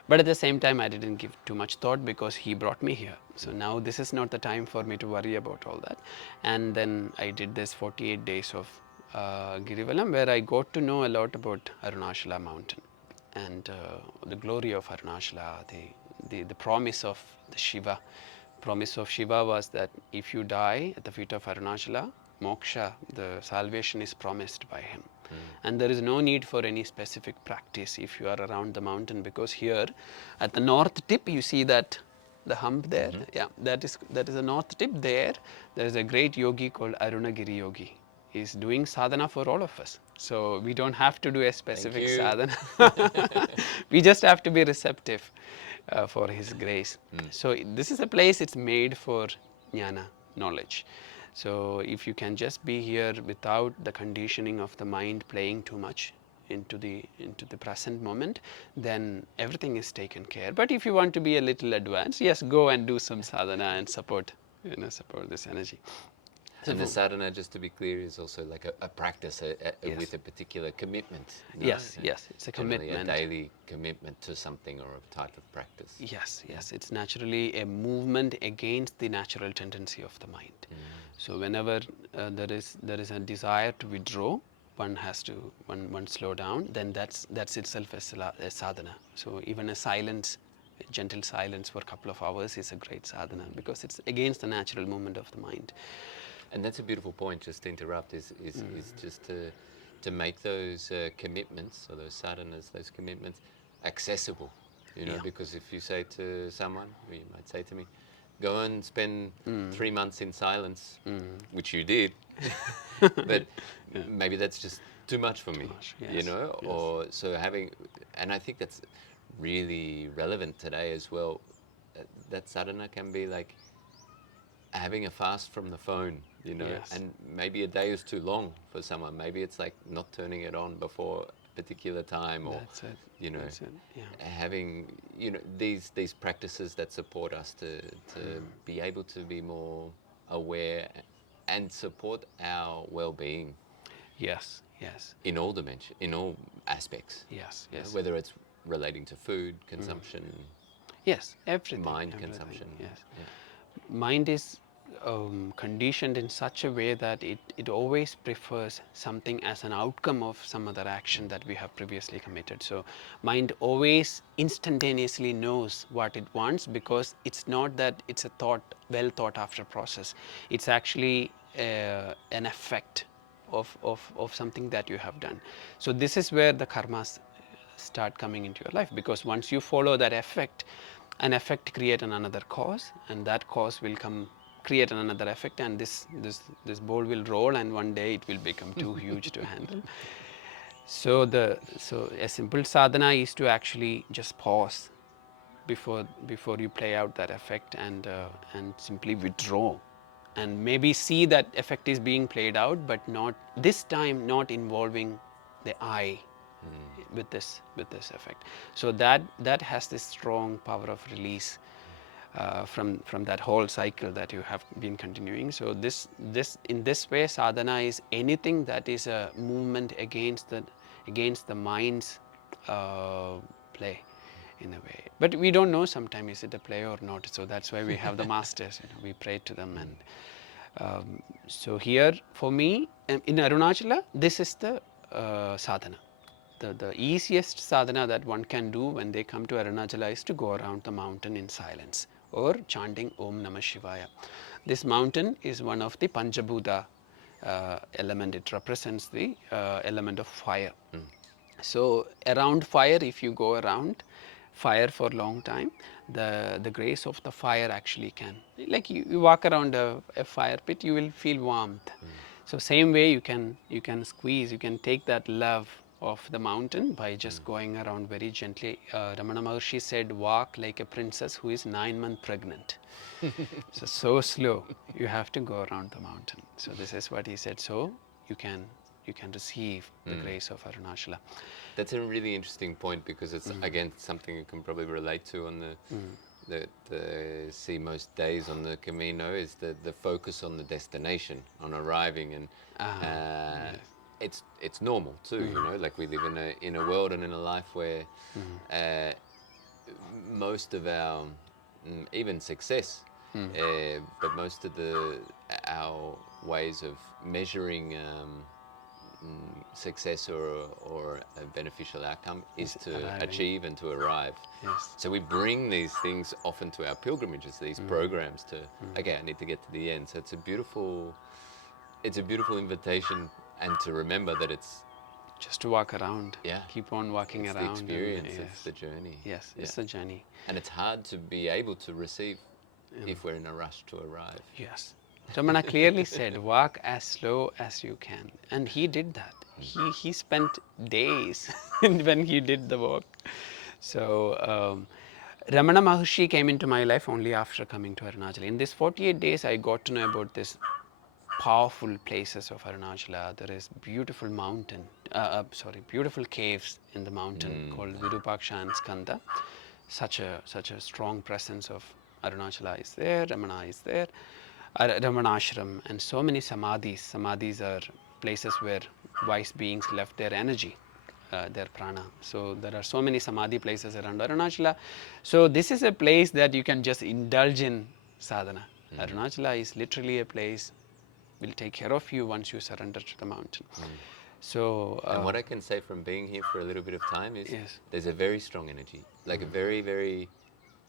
But at the same time, I didn't give too much thought because he brought me here. So now this is not the time for me to worry about all that. And then I did this 48 days of Girivalam, where I got to know a lot about Arunachala mountain and the glory of Arunachala, the promise of the Shiva. Promise of Shiva was that if you die at the feet of Arunachala, moksha, the salvation is promised by him. And there is no need for any specific practice if you are around the mountain, because here at the north tip you see that the hump there, that is the north tip there. There is a great yogi called Arunagiri Yogi. He is doing sadhana for all of us. So we don't have to do a specific sadhana. We just have to be receptive for his grace. So this is a place, it's made for jnana, knowledge. So if you can just be here without the conditioning of the mind playing too much into the present moment, then everything is taken care. But if you want to be a little advanced, yes, go and do some sadhana and support this energy. So the sadhana, just to be clear, is also like a practice with a particular commitment. Yes, it's a Generally commitment. a daily commitment to something or a type of practice. Yes, it's naturally a movement against the natural tendency of the mind. So whenever there is a desire to withdraw, one has to one slow down. Then that's itself a sadhana. So even a gentle silence for a couple of hours is a great sadhana because it's against the natural movement of the mind. And that's a beautiful point. Just to interrupt is just to make those commitments, or those sadhanas, those commitments, accessible. You know, Yeah. because if you say to someone, or you might say to me, go and spend 3 months in silence, which you did, but maybe that's just too much for me, much, you yes, know? yes. Or so having, and I think that's really relevant today as well. That sadhana can be like having a fast from the phone, you know, Yes. and maybe a day is too long for someone. Maybe it's like not turning it on before a particular time, or That's it. you know, That's it. Yeah. having, you know, these practices that support us to be able to be more aware and support our well-being Yes. Yes. in all dimensions, in all aspects. Yes. You know, Yes. whether it's relating to food consumption, Yes. Everything. mind Everything. consumption. Yes. Yeah. Mind is conditioned in such a way that it always prefers something as an outcome of some other action that we have previously committed. So mind always instantaneously knows what it wants, because it's not that it's a well thought after process. It's actually an effect of something that you have done. So this is where the karmas start coming into your life, because once you follow that effect, an effect create another cause, and that cause will come create another effect, and this ball will roll, and one day it will become too huge to handle. So a simple sadhana is to actually just pause before you play out that effect, and simply withdraw, and maybe see that effect is being played out, but not this time, not involving the I with this effect. So that has this strong power of release from that whole cycle that you have been continuing. So this in this way, sadhana is anything that is a movement against the mind's play, in a way. But we don't know sometimes is it a play or not. So that's why we have the masters. You know, we pray to them, and so here for me in Arunachala, this is the sadhana. The easiest sadhana that one can do when they come to Arunachala is to go around the mountain in silence or chanting Om Namah Shivaya. This mountain is one of the Panchabhuta element. It represents the element of fire. So around fire, if you go around fire for a long time, the grace of the fire actually can, like you walk around a fire pit, you will feel warmth. So same way you can squeeze, you can take that love of the mountain by just going around very gently. Ramana Maharshi said, walk like a princess who is 9 months pregnant. So slow, you have to go around the mountain. So this is what he said. So you can receive the grace of Arunachala. That's a really interesting point, because it's again something you can probably relate to on the see most days on the Camino, is the focus on the destination, on arriving, and it's normal too. You know, like we live in a world and in a life where most of our even success, but most of our ways of measuring success or a beneficial outcome is to arriving. achieve and to arrive. Yes. So we bring these things often to our pilgrimages, these programs to, okay, I need to get to the end. So it's a beautiful invitation, and to remember that it's Just to walk around. Yeah. Keep on walking it's around. the experience, And, it's the journey. yes, Yeah. it's a journey. And it's hard to be able to receive if we're in a rush to arrive. Yes. Ramana clearly said, walk as slow as you can. And he did that. He spent days when he did the walk. So Ramana Maharshi came into my life only after coming to Arunachala. In these 48 days, I got to know about this powerful places of Arunachala. There is beautiful mountain, beautiful caves in the mountain called Virupaksha and Skanda. Such a strong presence of Arunachala is there, Ramana is there, Ramana Ashram, and so many samadhis. Samadhis are places where wise beings left their energy, their prana. So there are so many samadhi places around Arunachala. So this is a place that you can just indulge in sadhana. Arunachala is literally a place will take care of you once you surrender to the mountain. So And what I can say from being here for a little bit of time is Yes. there's a very strong energy, like a very, very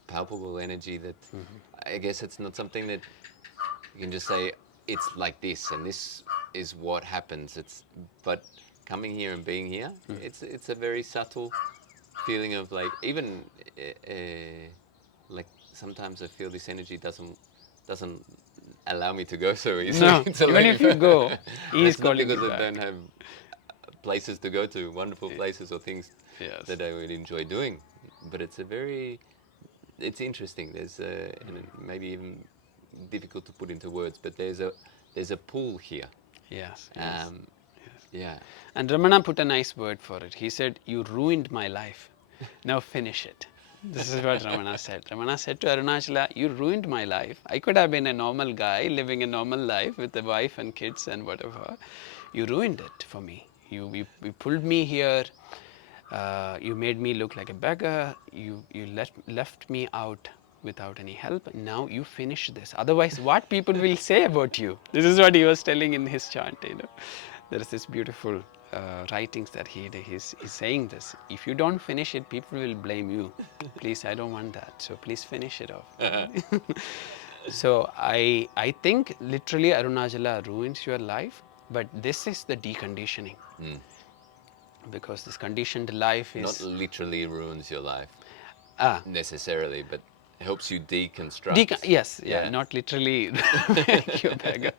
palpable energy that I guess it's not something that you can just say it's like this and this is what happens. But coming here and being here, it's a very subtle feeling of like even like sometimes I feel this energy doesn't allow me to go so easily No, to even leave. if you go, And he is it's not calling because you I back. don't have places to go to, wonderful places or things Yes. that I would enjoy doing, but it's interesting. There's and maybe even difficult to put into words, but there's a pull here. Yes, yes. Um, yeah. And Ramana put a nice word for it. He said, "You ruined my life. Now finish it." This is what Ramana said. Ramana said to Arunachala, "You ruined my life. I could have been a normal guy living a normal life with a wife and kids and whatever. You ruined it for me. You pulled me here. You made me look like a beggar. You left me out without any help. Now you finish this. Otherwise, what people will say about you?" This is what he was telling in his chant. There is this beautiful writings that he's saying this. If you don't finish it, people will blame you. Please, I don't want that. So please finish it off. So I think literally Arunachala ruins your life, but this is the deconditioning. Because this conditioned life Not is literally ruins your life ah necessarily, but helps you deconstruct. yes, yeah, Yeah. not literally make you a beggar,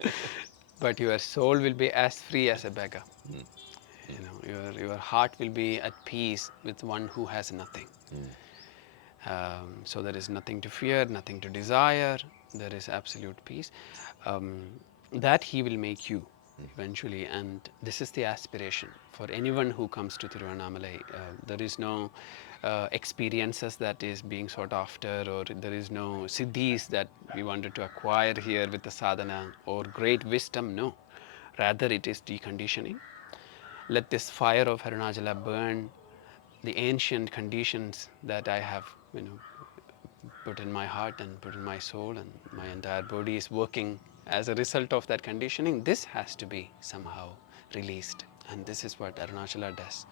but your soul will be as free as a beggar. Your heart will be at peace with one who has nothing. So there is nothing to fear, nothing to desire. There is absolute peace. That he will make you eventually, and this is the aspiration for anyone who comes to Tiruvannamalai. There is no experiences that is being sought after, or there is no siddhis that we wanted to acquire here with the sadhana or great wisdom. No, rather it is deconditioning. Let this fire of Arunachala burn the ancient conditions that I have, put in my heart and put in my soul, and my entire body is working as a result of that conditioning. This has to be somehow released, and this is what Arunachala does.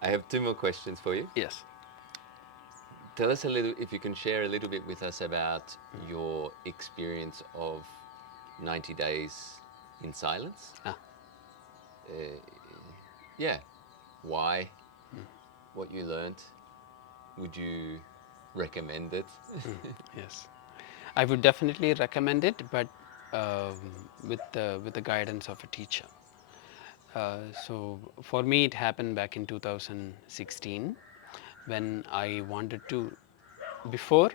I have two more questions for you. Yes. Tell us a little, if you can share a little bit with us about your experience of 90 days in silence. Ah. Yeah. Why? What you learned? Would you recommend it? Yes, I would definitely recommend it, but with the guidance of a teacher. So for me, it happened back in 2016 when I wanted to, before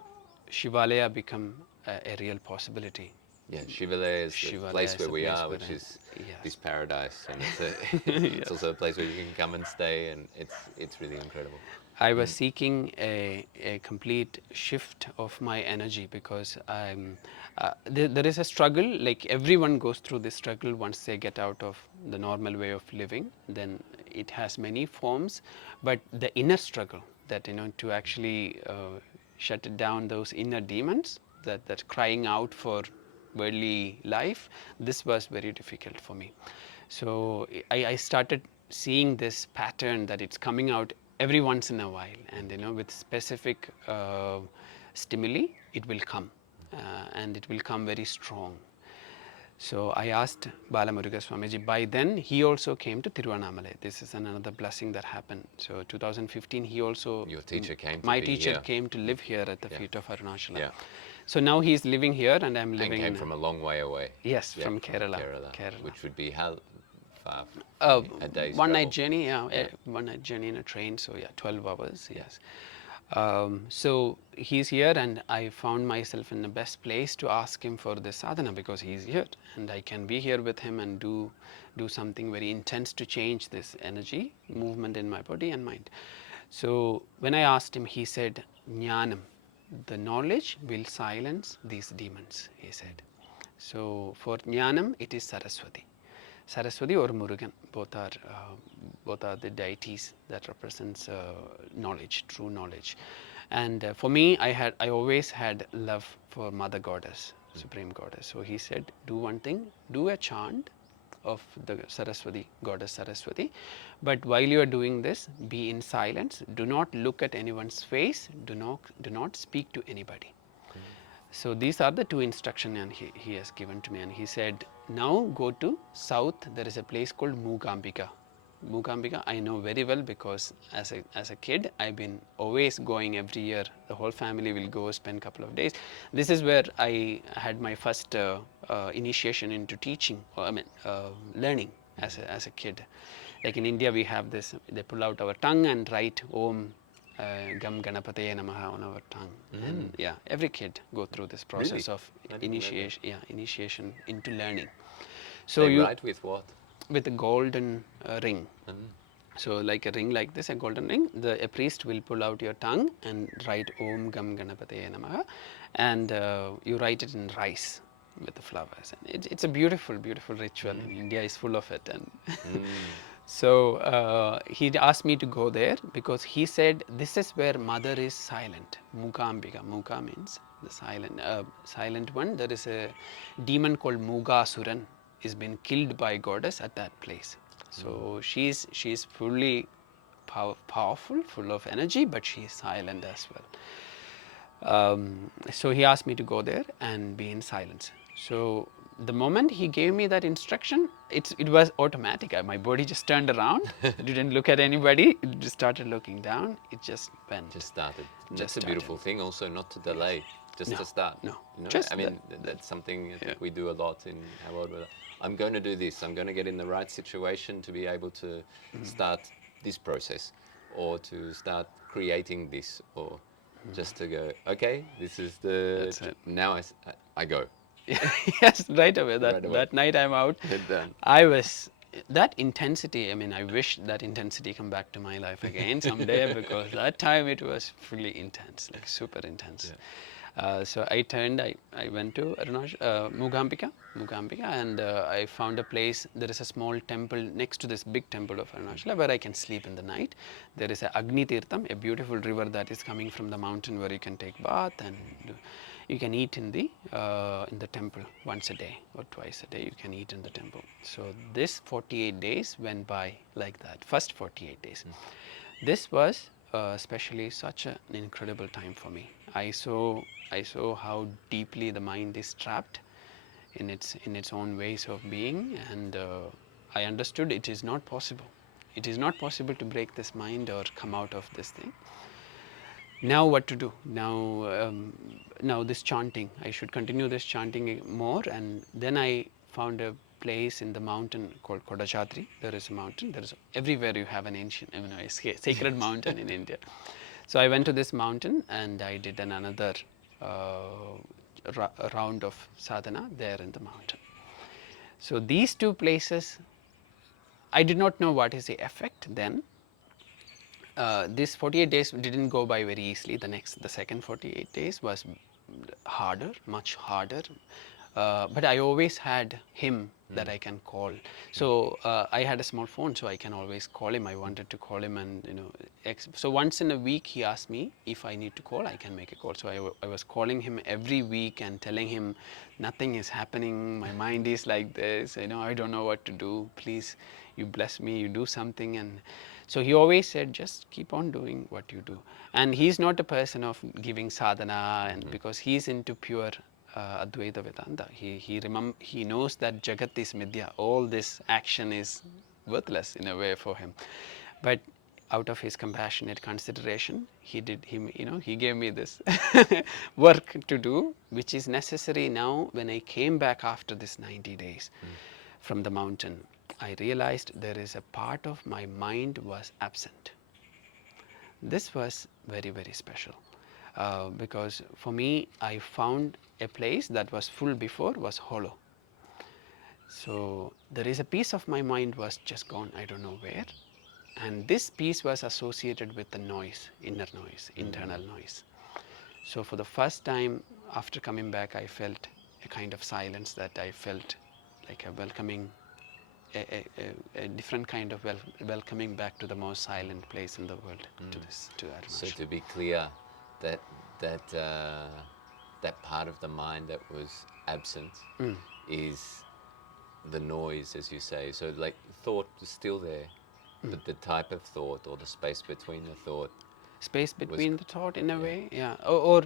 Shivalaya become a real possibility. Yeah, Shivalaya is the Shivalaya place is where a we place are, where which is yes. this paradise, and it's also a place where you can come and stay, and it's really incredible. I was seeking a complete shift of my energy because there is a struggle, like everyone goes through this struggle once they get out of the normal way of living. Then it has many forms, but the inner struggle that, to actually shut it down, those inner demons that crying out for worldly life, this was very difficult for me. So I started seeing this pattern that it's coming out every once in a while, and with specific stimuli it will come, and it will come very strong. So I asked Balamuruga Swamiji. By then he also came to Tiruvannamalai. This is another blessing that happened. So 2015 he also, Your teacher came to my be teacher here. came to live here at the feet of Arunachala. Yeah. So now he is living here, and I'm living And came in from a long way away. yes, Yeah, from Kerala. Which would be how far? A day's One travel. night journey, yeah, one night journey in a train. So yeah, 12 hours. Yes. So he's here, and I found myself in the best place to ask him for this sadhana because he's here, and I can be here with him and do something very intense to change this energy movement in my body and mind. So when I asked him, he said, "Jnanam, the knowledge will silence these demons," he said. So for Jnanam, it is Saraswati. Saraswati or Murugan, both are the deities that represents knowledge, true knowledge. And for me, I always had love for Mother Goddess, Supreme Goddess. So he said, do one thing, do a chant of the Saraswati, Goddess Saraswati, but while you are doing this, be in silence. Do not look at anyone's face. Do not speak to anybody. So these are the two instructions, and he has given to me, and he said, now go to south. There is a place called Moogambika. Mookambika, I know very well because as a kid, I've been always going every year. The whole family will go spend a couple of days. This is where I had my first initiation into teaching, learning as a kid. Like in India, we have this, they pull out our tongue and write Om Gam Ganapataye Namaha on our tongue. And yeah, every kid go through this process Really? of I didn't know that. initiation, initiation into learning. So They you, write with what? with a golden ring. Mm. So like a ring like this, a golden ring, a priest will pull out your tongue and write Om Gam Ganapataye Namaha, and you write it in rice with the flowers. And it's a beautiful, beautiful ritual. And India is full of it. And so he asked me to go there because he said this is where mother is silent. Mookambika. Mooka means the silent one. There is a demon called Moogasuran is been killed by goddess at that place. So she's fully powerful, full of energy, but she is silent as well. So he asked me to go there and be in silence. So the moment he gave me that instruction, it was automatic. My body just turned around, didn't look at anybody, it just started looking down, it just went. Just started. And Just that's a beautiful thing also, not to delay, just No, to start. no. You know? Just I mean, that's something I think yeah. we do a lot in our world. I'm going to do this. I'm going to get in the right situation to be able to start this process, or to start creating this, or just to go, okay, this is the, That's it. now I go. Yes, right away. Right away. That night I'm out. Head down. I was that intensity. I mean, I wish that intensity come back to my life again someday because that time it was fully intense, like super intense. So I turned. I went to Mookambika, and I found a place. There is a small temple next to this big temple of Arunachala where I can sleep in the night. There is a Agni Tirtham, a beautiful river that is coming from the mountain where you can take bath and you can eat in the temple once a day or twice a day. You can eat in the temple. So this 48 days went by like that. First 48 days. This was especially such an incredible time for me. I saw how deeply the mind is trapped in its own ways of being, and I understood it is not possible. It is not possible to break this mind or come out of this thing. Now what to do? Now this chanting. I should continue this chanting more, and then I found a place in the mountain called Kodachadri. There is a mountain. There is everywhere you have an ancient, a sacred mountain in India. So I went to this mountain and I did another round of sadhana there in the mountain. So these two places, I did not know what is the effect then. This 48 days didn't go by very easily. The second 48 days was harder, much harder. But I always had him that I can call. So I had a small phone, so I can always call him. I wanted to call him, and so once in a week he asked me if I need to call. I can make a call. So I was calling him every week and telling him nothing is happening. My mind is like this. I don't know what to do. Please, you bless me. You do something. And so he always said, just keep on doing what you do. And he's not a person of giving sadhana, and because he's into pure Advaita Vedanta. He knows that Jagat is Midya. All this action is worthless in a way for him. But out of his compassionate consideration, he gave me this work to do, which is necessary now. When I came back after this 90 days from the mountain, I realized there is a part of my mind was absent. This was very, very special. Because for me, I found a place that was full before was hollow. So there is a piece of my mind was just gone, I don't know where. And this piece was associated with the noise, inner noise, internal noise. So for the first time after coming back, I felt a kind of silence that I felt like a welcoming, a different kind of welcoming back to the most silent place in the world, to Arunachala. So to be clear, that part of the mind that was absent is the noise, as you say. So like thought was still there, but the type of thought, or the space between the thought, Space between the thought in a way, yeah. or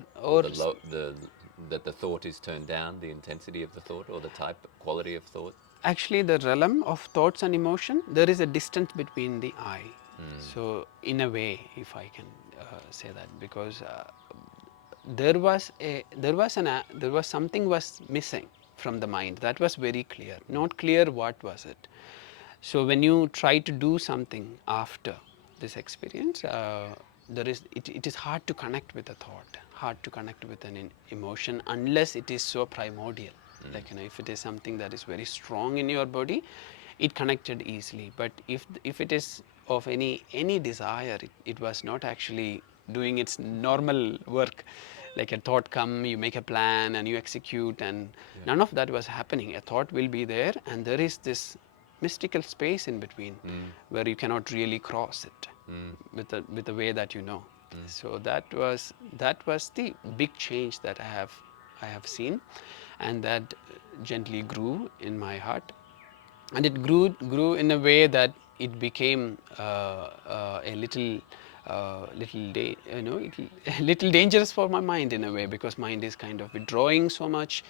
that the thought is turned down, the intensity of the thought, or the type, quality of thought. Actually, the realm of thoughts and emotion, there is a distance between the I. So, in a way, if I can say that, because there was something was missing from the mind. That was very clear. Not clear what was it. So when you try to do something after this experience, it is hard to connect with a thought, hard to connect with an emotion unless it is so primordial. Like, if it is something that is very strong in your body, it connected easily. But if it is of any desire, it was not actually doing its normal work. Like a thought come, you make a plan and you execute, and none of that was happening. A thought will be there, and there is this mystical space in between where you cannot really cross it with the way that you know. So that was the big change that I have seen, and that gently grew in my heart, and it grew in a way that it became a little little dangerous for my mind in a way, because mind is kind of withdrawing so much.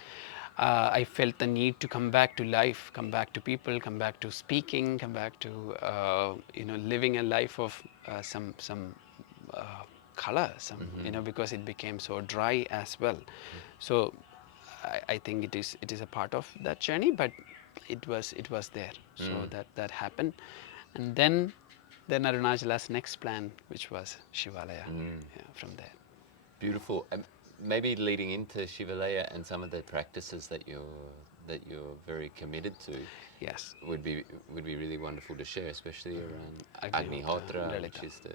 I felt the need to come back to life, come back to people, come back to speaking, come back to living a life of some color, because it became so dry as well. So I think it is a part of that journey, but it was there. So that happened, and then Arunachal's next plan, which was Shivalaya, from there. Beautiful. Maybe leading into Shivalaya and some of the practices that you're very committed to. Yes. Would be really wonderful to share, especially around Agnihotra, Agnihotra, which is the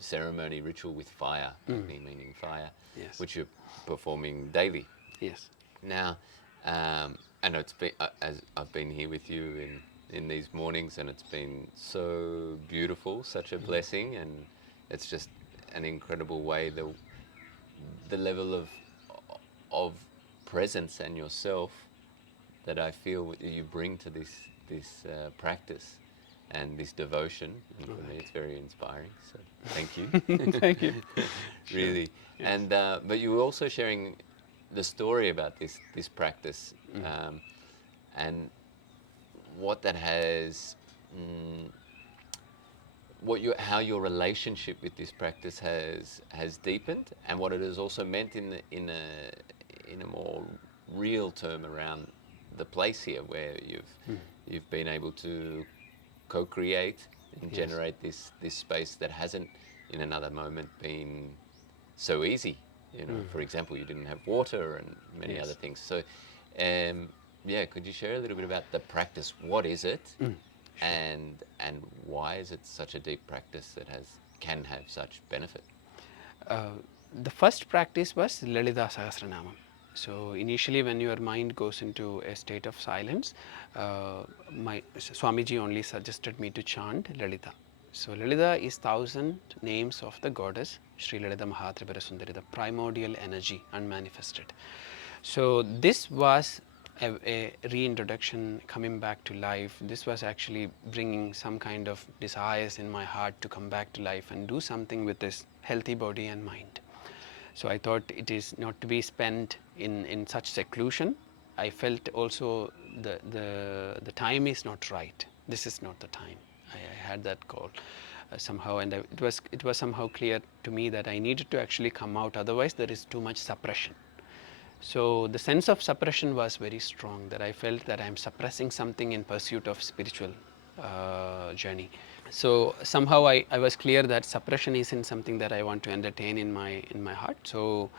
ceremony ritual with fire, Agni meaning fire, Yes. which you're performing daily. Yes. Now, I know it's been as I've been here with you in these mornings, and it's been so beautiful, such a blessing, and it's just an incredible way the level of presence and yourself that I feel you bring to this practice and this devotion. And for me, it's very inspiring. So thank you. Thank you. Really. Yes. And but you were also sharing the story about this practice, and what that has, how your relationship with this practice has deepened, and what it has also meant in a more real term around the place here, where you've been able to co-create and generate this space that hasn't in another moment been so easy. For example, you didn't have water and many other things. So, could you share a little bit about the practice? What is it, and why is it such a deep practice that can have such benefit? The first practice was Lalita Sahasranamam. So initially, when your mind goes into a state of silence, my Swamiji only suggested me to chant Lalita. So Lalita is 1,000 names of the goddess Sri Lalita Mahatripura Sundari, the primordial energy, unmanifested. So this was a reintroduction, coming back to life. This was actually bringing some kind of desires in my heart to come back to life and do something with this healthy body and mind. So I thought it is not to be spent in such seclusion. I felt also the time is not right. This is not the time. I had that call somehow, and it was somehow clear to me that I needed to actually come out. Otherwise, there is too much suppression. So the sense of suppression was very strong, that I felt that I am suppressing something in pursuit of spiritual journey. So somehow I was clear that suppression isn't something that I want to entertain in my heart. So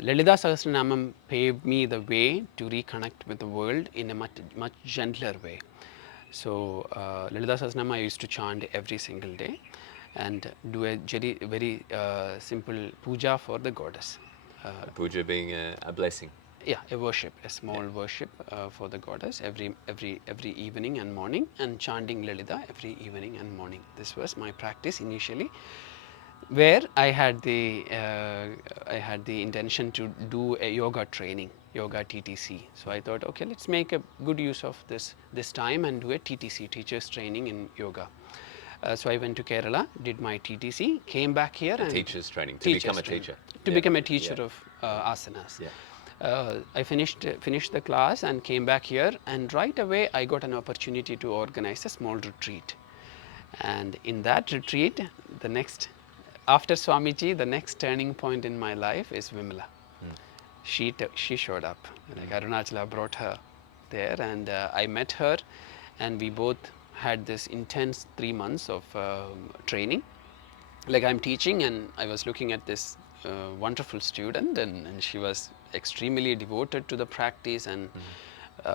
Lalita Sahasranamam paved me the way to reconnect with the world in a much gentler way. So Lalita Sahasranamam I used to chant every single day, and do a very simple puja for the goddess. Puja being a blessing. Yeah, a worship, a small worship for the goddess every evening and morning, and chanting Lalita every evening and morning. This was my practice initially, where I had the intention to do a yoga training, yoga TTC. So I thought, okay, let's make a good use of this time and do a TTC, teachers training in yoga. So I went to Kerala, did my TTC, came back here, and Teachers training, to become a teacher. to become a teacher of asanas. Yeah. I finished the class and came back here, and right away I got an opportunity to organize a small retreat. And in that retreat, the next after Swamiji, the next turning point in my life is Vimla. She showed up. Like Arunachala brought her there, and I met her, and we both had this intense 3 months of training. Like I'm teaching, and I was looking at this wonderful student, and she was extremely devoted to the practice, and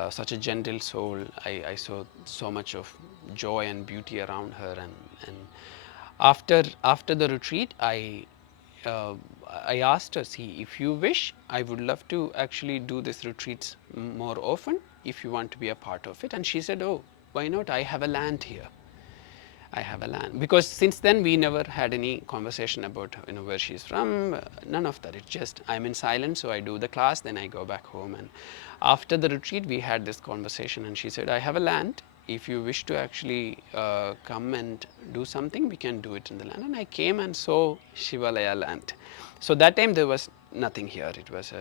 such a gentle soul. I saw so much of joy and beauty around her, and after the retreat, uh, I asked her, see, if you wish, I would love to actually do this retreats more often if you want to be a part of it. And she said, oh, why not? I have a land here. I have a land, because since then we never had any conversation about where she's from, none of that. It's just I'm in silence, so I do the class, then I go back home. And after the retreat, we had this conversation, and she said, I have a land. If you wish to actually come and do something, we can do it in the land. And I came and saw Shivalaya land. So that time there was nothing here. It was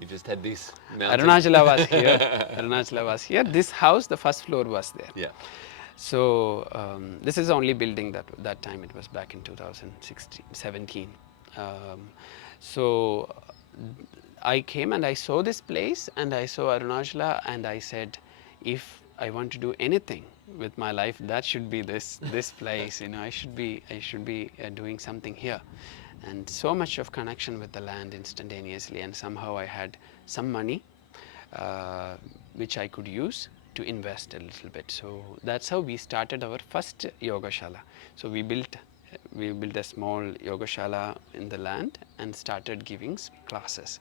You just had this mountain. Arunachala was here. Arunachala was here. This house, the first floor was there. Yeah. So this is the only building that time. It was back in 2016, 17. So I came and I saw this place, and I saw Arunachala, and I said, if I want to do anything with my life, that should be this place. I should be doing something here. And so much of connection with the land instantaneously, and somehow I had some money which I could use to invest a little bit. So that's how we started our first Yogashala. So we built a small Yogashala in the land and started giving classes.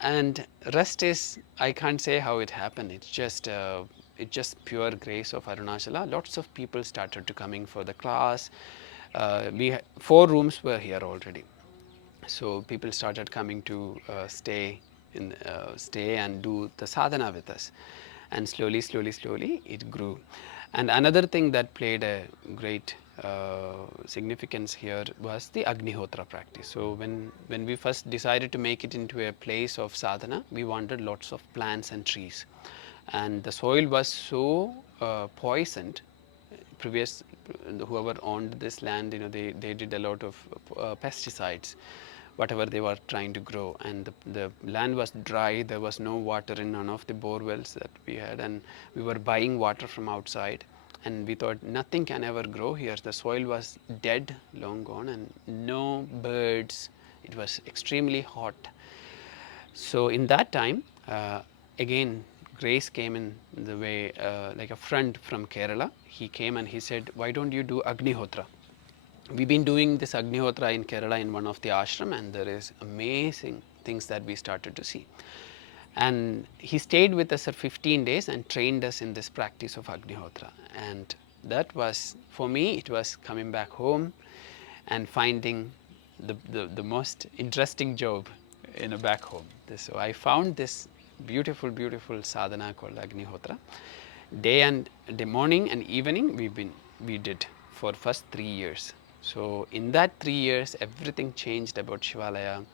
And rest is, I can't say how it happened. It's just pure grace of Arunachala. Lots of people started to coming for the class. 4 rooms were here already. So people started coming to stay and do the sadhana with us, and slowly it grew. And another thing that played a great significance here was the Agnihotra practice. So when we first decided to make it into a place of sadhana, we wanted lots of plants and trees, and the soil was so poisoned. Whoever owned this land, they did a lot of pesticides, whatever they were trying to grow, and the land was dry. There was no water in none of the bore wells that we had, and we were buying water from outside, and we thought nothing can ever grow here. The soil was dead, long gone, and no birds. It was extremely hot. So in that time, again, grace came in the way, like a friend from Kerala. He came and he said, why don't you do Agnihotra? We've been doing this Agnihotra in Kerala in one of the ashram, and there is amazing things that we started to see. And he stayed with us for 15 days and trained us in this practice of Agnihotra. And that was, for me, it was coming back home and finding the most interesting job back home. So I found this beautiful sadhana called Agnihotra. Day morning and evening we did for first 3 years. So in that 3 years, everything changed about Shivalaya.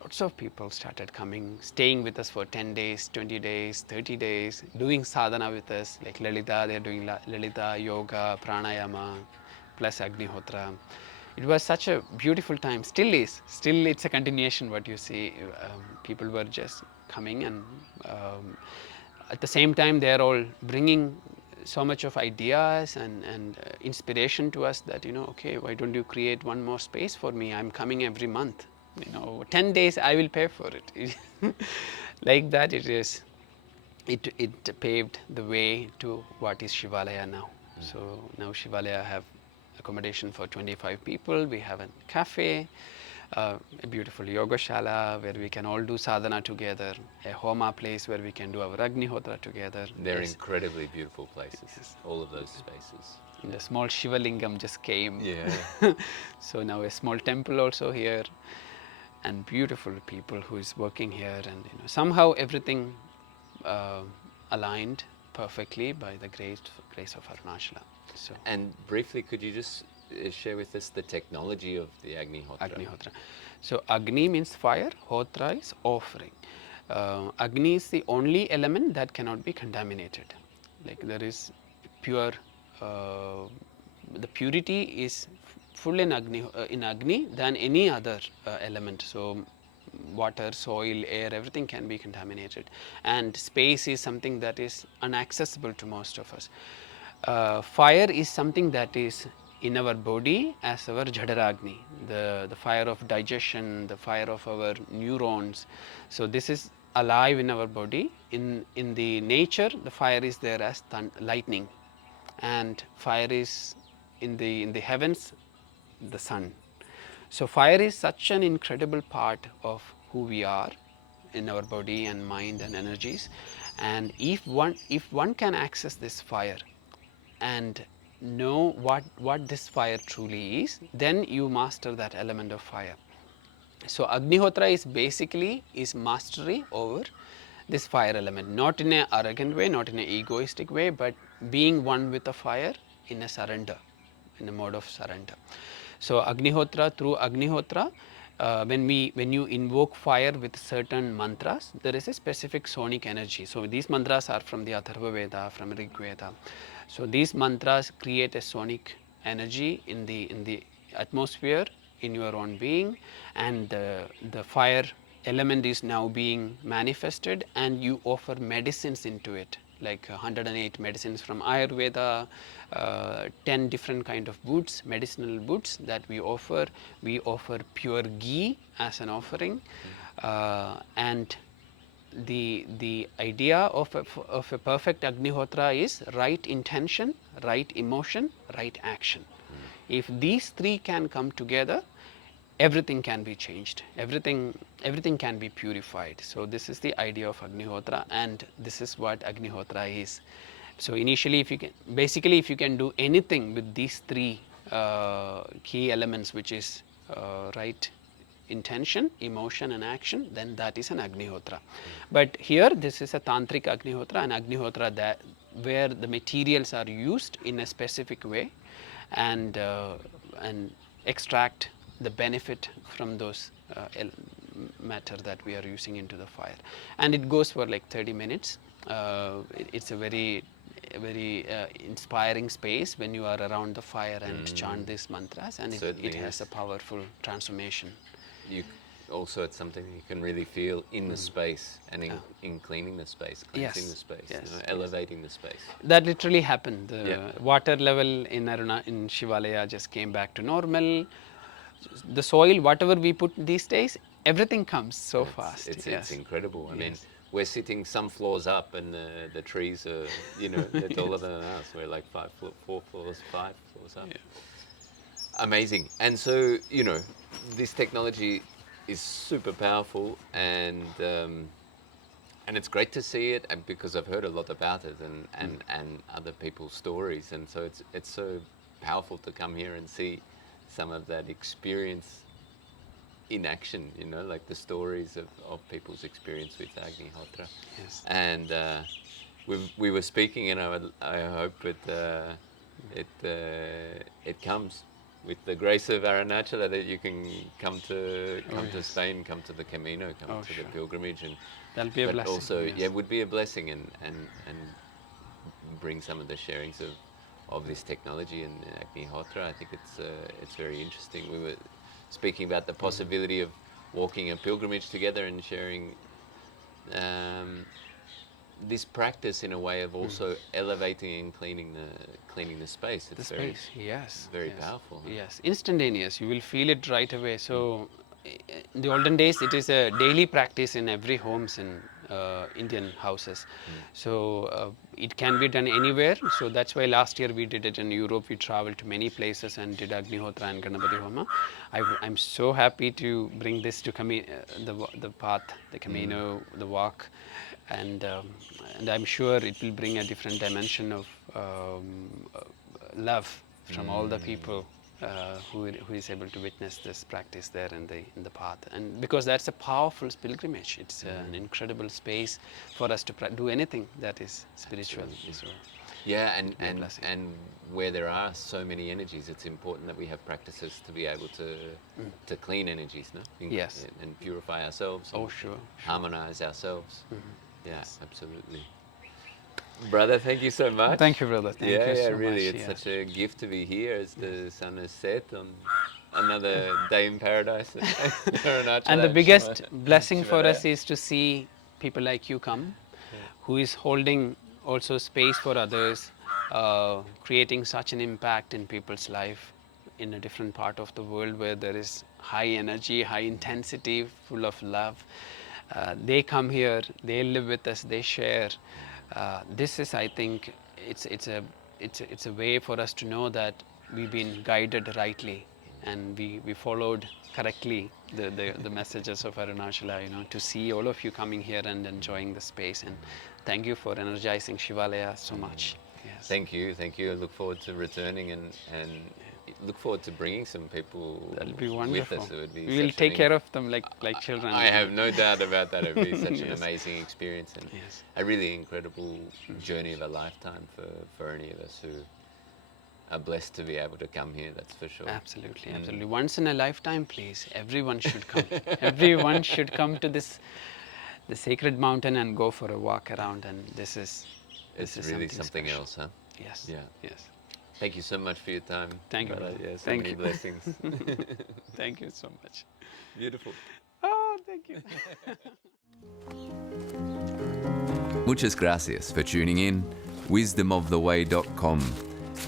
Lots of people started coming, staying with us for 10 days, 20 days, 30 days, doing sadhana with us, like Lalita. They're doing Lalita, yoga, pranayama, plus Agnihotra. It was such a beautiful time. Still is. Still, it's a continuation. What you see, people were just coming, and at the same time, they are all bringing so much of ideas and inspiration to us that, okay, why don't you create one more space for me? I'm coming every month. 10 days I will pay for it. Like that, it paved the way to what is Shivalaya now. So now Shivalaya have accommodation for 25 people. We have a cafe, a beautiful yogashala where we can all do sadhana together, a homa place where we can do our Agnihotra together. They're incredibly beautiful places, all of those spaces. And a small Shiva Lingam just came. Yeah. So now a small temple also here, and beautiful people who is working here, and somehow everything aligned perfectly by the grace of Arunachala. So, and briefly, could you just share with us the technology of the Agnihotra? Agnihotra. So Agni means fire, Hotra is offering. Agni is the only element that cannot be contaminated. Like there is pure, the purity is full in Agni than any other element. So water, soil, air, everything can be contaminated, and space is something that is inaccessible to most of us. Fire is something that is in our body as our Jadaragni, the fire of digestion, the fire of our neurons. So this is alive in our body. In the nature, the fire is there as lightning, and fire is in the heavens, the sun. So fire is such an incredible part of who we are in our body and mind and energies. And if one can access this fire and know what this fire truly is, then you master that element of fire. So Agnihotra is basically is mastery over this fire element, not in an arrogant way, not in an egoistic way, but being one with the fire in a surrender, in a mode of surrender. So Agnihotra, through Agnihotra, when you invoke fire with certain mantras, there is a specific sonic energy. So these mantras are from the Atharva Veda, from Rig Veda. So these mantras create a sonic energy in the atmosphere, in your own being, and the fire element is now being manifested, and you offer medicines into it, like 108 medicines from Ayurveda, 10 different kind of woods, medicinal woods that we offer. We offer pure ghee as an offering, and the idea of a perfect Agnihotra is right intention, right emotion, right action. If these three can come together, everything can be changed, everything can be purified. So this is the idea of Agnihotra, and this is what Agnihotra is. So initially, if you can do anything with these three key elements, which is right intention, emotion and action, then that is an Agnihotra. But here this is a tantric Agnihotra, an Agnihotra that where the materials are used in a specific way, and extract the benefit from those matter that we are using into the fire. And it goes for like 30 minutes. It's a very inspiring space when you are around the fire and chant these mantras, and it has a powerful transformation. You also, it's something you can really feel in the space and in cleaning the space, cleansing the space, Yes, elevating the space. That literally happened. The water level in Shivalaya just came back to normal. The soil, whatever we put these days, everything comes so fast. It's incredible. I mean, we're sitting some floors up, and the trees are, they're taller than us. We're like 5 floors up. Yeah. Amazing. And so, this technology is super powerful, and it's great to see it, and because I've heard a lot about it and other people's stories, and so it's so powerful to come here and see some of that experience in action, like the stories of people's experience with Agnihotra. Yes. And we were speaking, and I hope it comes with the grace of Arunachala, that you can come to Spain, come to the Camino, come to the pilgrimage, and that'll be a blessing. Also, it would be a blessing, and bring some of the sharings of this technology and Agnihotra. I think it's very interesting. We were speaking about the possibility of walking a pilgrimage together and sharing this practice in a way of also elevating and cleaning the space. It's very powerful. Yes, instantaneous. You will feel it right away. So in the olden days, it is a daily practice in every homes in Indian houses. So it can be done anywhere. So that's why last year we did it in Europe. We traveled to many places and did Agnihotra and Ganapati Homa. I'm so happy to bring this to the path, the Camino, the walk, and I'm sure it will bring a different dimension of love from all the people who is able to witness this practice there in the path. And because that's a powerful pilgrimage, it's an incredible space for us to do anything that is spiritual. So Yeah, and be a and blessing. and where there are so many energies, it's important that we have practices to be able to clean energies, no? Yes. And purify ourselves. Oh, And sure. harmonize ourselves. Yeah, absolutely. Brother, thank you so much. Thank you, brother. Thank Yeah, you yeah, so really. much. It's Yes. such a gift to be here as the sun has set on another day in paradise. And the Arunachala biggest and blessing for Shivalaya. us is to see people like you come, who is holding also space for others, creating such an impact in people's life in a different part of the world where there is high energy, high intensity, full of love. They come here, they live with us, they share. This is, I think, it's a way for us to know that we've been guided rightly and we followed correctly the messages of Arunachala, to see all of you coming here and enjoying the space. And thank you for energizing Shivalaya so much. Yes. Thank you, thank you. I look forward to returning and look forward to bringing some people That'll be with wonderful. us. It would be We will such take an care of them like children. I have no doubt about that. It would be such an Yes. amazing experience and Yes. a really incredible journey of a lifetime for any of us who are blessed to be able to come here, that's for sure. Absolutely, absolutely. Once in a lifetime, please. Everyone should come. Everyone should come to the sacred mountain and go for a walk around. And this is It's really something special. else, huh? Yes. Yeah. Yes. Thank you so much for your time. Thank you, brother. brother. Yeah, so Thank many you. blessings. Thank you so much. Beautiful. Oh, thank you. Muchas gracias for tuning in. Wisdomoftheway.com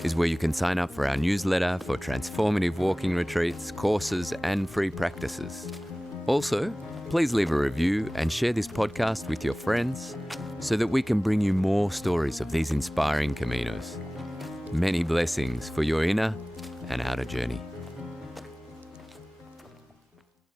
is where you can sign up for our newsletter for transformative walking retreats, courses, and free practices. Also, please leave a review and share this podcast with your friends so that we can bring you more stories of these inspiring Caminos. Many blessings for your inner and outer journey.